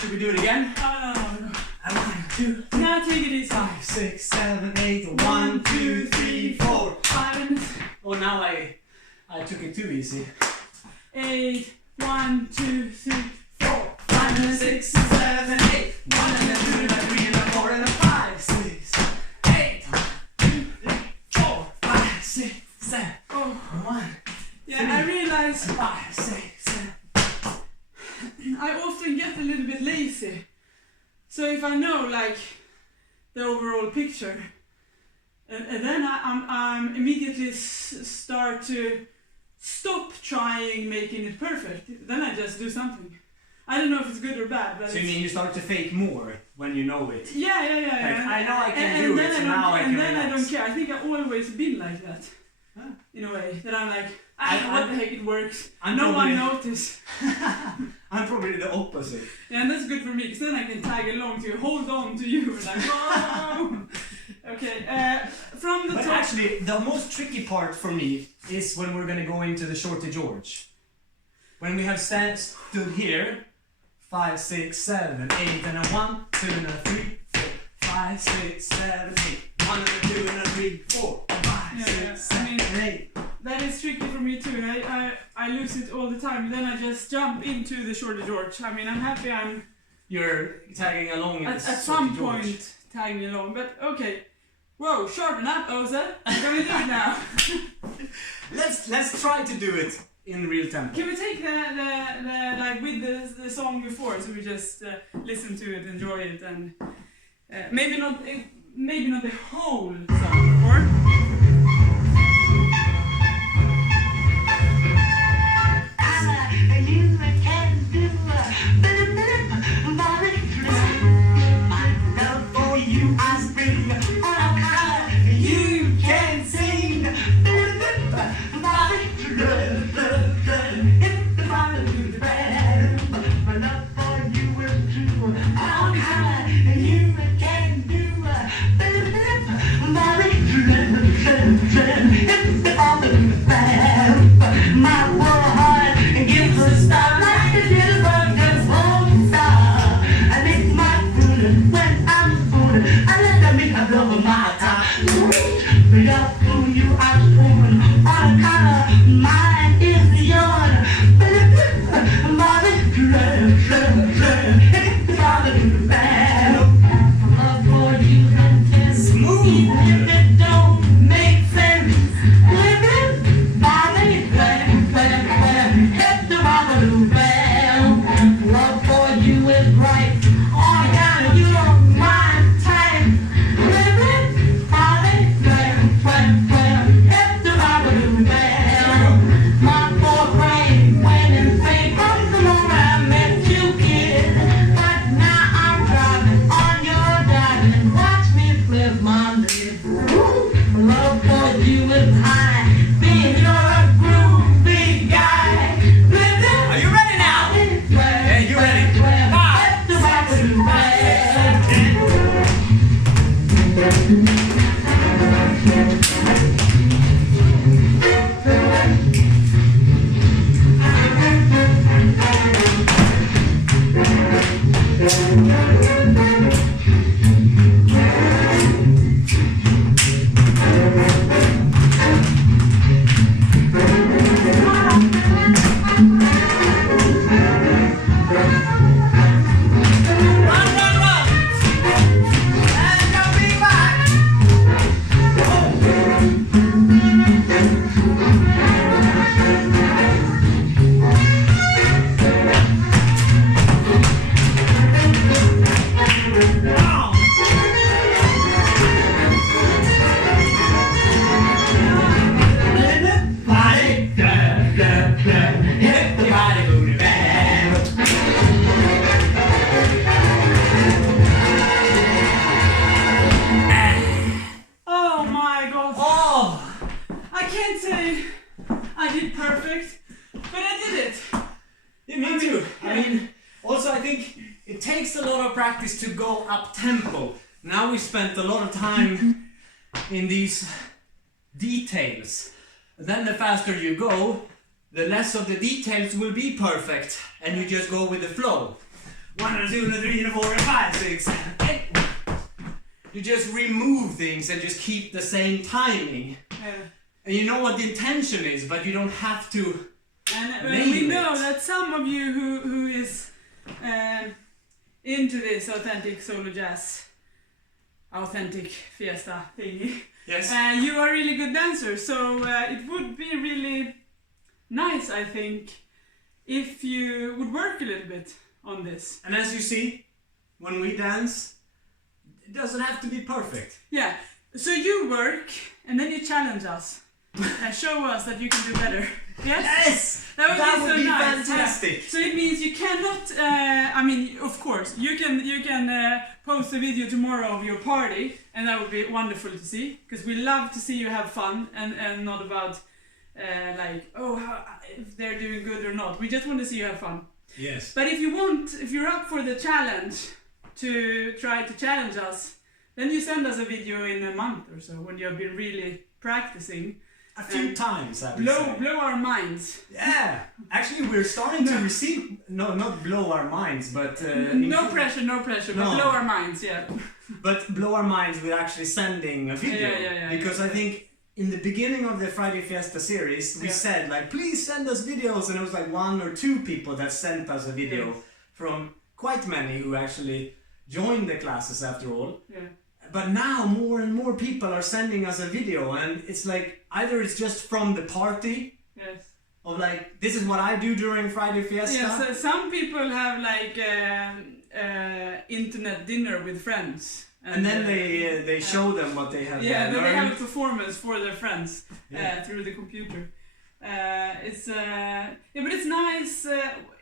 Should we do it again? No. 1, 2, Now take it easy. 5, 6, 7, 8, 1, 2, 3, 4, 5 minutes. Oh, now I took it too easy. 8, 1, 2, 3, 4, 5, 6, 7, 8, 1, 2, 3, 4, 5, 6, 8, 2, 3, 4, 5, 6, 7, 1, Yeah, I realize 5, 6, 7. I often get a little bit lazy. So if I know like the overall picture, and then I'm immediately start to stop trying making it perfect. Then I just do something. I don't know if it's good or bad, but So you mean you start to fake more when you know it? Yeah. Like, I know I can and do then it, so now I can And then relax. I don't care. I think I've always been like that. Huh. In a way. That I'm like, what the heck, it works. I'm No probably- one noticed. I'm probably the opposite. Yeah, and that's good for me, because then I can tag along to hold on to you. Like, whoa! Okay, from the But top. actually, the most tricky part for me is when we're gonna go into the Shorty George. When we have stood here, 5, 6, 7, 8, and a 1, 2, and a 3, 4, 5, 6, 7, 8, 1, and a 2, and a 3, 4, 5, Yeah, 6, 7, 8. That is tricky for me too. I lose it all the time. Then I just jump into the Shorty George. I mean, I'm happy I'm You're tagging along in at the some Shorty George. point tagging along. But okay. Whoa, sharpen up, Oza. Can we do it now? Let's try to do it in real tempo. Can we take the like with the song before, so we just listen to it, enjoy it, and maybe not the whole song, or? Bye. can't say I did perfect, but I did it. Yeah, me too. I mean, also I think it takes a lot of practice to go up tempo. Now we spent a lot of time in these details. Then the faster you go, the less of the details will be perfect, and you just go with the flow. 1 2 3 4 5 6 8. You just remove things and just keep the same timing. And you know what the intention is, but you don't have to. And we know that some of you who is into this authentic solo jazz, authentic fiesta thingy, Yes. you are really good dancers. So it would be really nice, I think, if you would work a little bit on this. And as you see, when we dance, it doesn't have to be perfect. Yeah. So you work, and then you challenge us, and show us that you can do better. Yes. Yes! That would be so nice. fantastic. Yeah. So it means you cannot. I mean, of course, you can post a video tomorrow of your party, and that would be wonderful to see. Because we love to see you have fun, and not about like if they're doing good or not. We just want to see you have fun. Yes. But if you're up for the challenge to try to challenge us, then you send us a video in a month or so when you have been really practicing. A few times, I would say. Blow our minds. Yeah. Actually, we're starting to receive. No, not blow our minds, but. No pressure, but No. blow our minds, yeah. But blow our minds with actually sending a video. Yeah, because I think in the beginning of the Friday Fiesta series, we said, like, please send us videos. And it was like 1 or 2 people that sent us a video from quite many who actually joined the classes after all. Yeah. But now more and more people are sending us a video, and it's like either it's just from the party, Yes. of like, this is what I do during Friday Fiesta. Yeah, so some people have like internet dinner with friends. And then they show them what they have then learned. they have a performance for their friends Yeah. through the computer. But it's nice.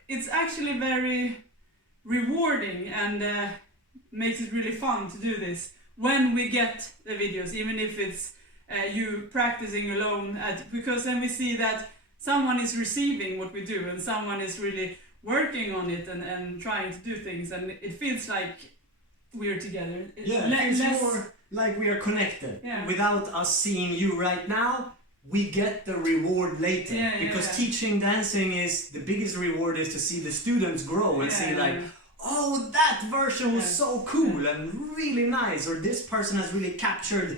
It's actually very rewarding and makes it really fun to do this when we get the videos, even if it's you practicing alone. Because then we see that someone is receiving what we do and someone is really working on it and trying to do things, and it feels like we're together. It's more like we are connected. Yeah. Without us seeing you right now, we get the reward later. Because teaching dancing is, the biggest reward is to see the students grow and see like, oh, that version was so cool and really nice, or this person has really captured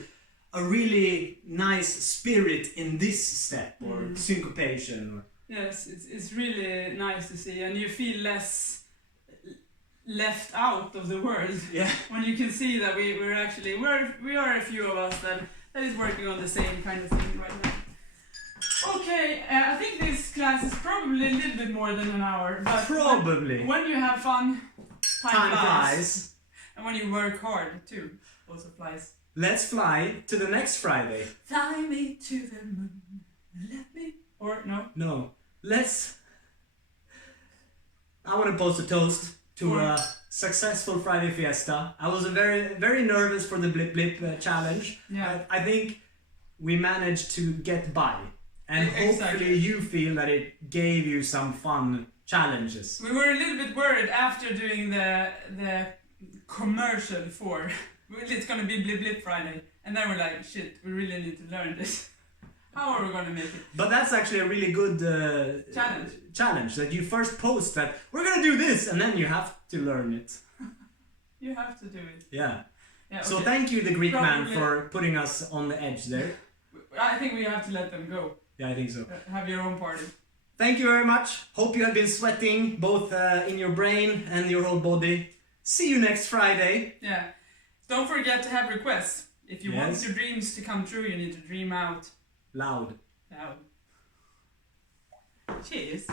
a really nice spirit in this step, or syncopation. Yes, it's really nice to see, and you feel less left out of the world when you can see that we are a few of us that is working on the same kind of thing right now. Okay, I think this class is probably a little bit more than an hour, but when you have fun, time flies. And when you work hard too, also flies. Let's fly to the next Friday. Fly me to the moon, let me... Or no? No. I want to post a toast to a successful Friday Fiesta. I was very, very nervous for the Bli-Blip challenge. Yeah. I think we managed to get by. And hopefully you feel that it gave you some fun challenges. We were a little bit worried after doing the commercial for it's gonna be Bli-Blip Friday, and then we're like, shit, we really need to learn this. How are we gonna make it? But that's actually a really good challenge that you first post that we're gonna do this, and then you have to learn it. You have to do it. Yeah. Okay. So thank you, the Greek man, for putting us on the edge there. I think we have to let them go. Yeah, I think so. Have your own party. Thank you very much. Hope you have been sweating both in your brain and your whole body. See you next Friday. Yeah. Don't forget to have requests. If you want your dreams to come true, you need to dream out loud. Cheers.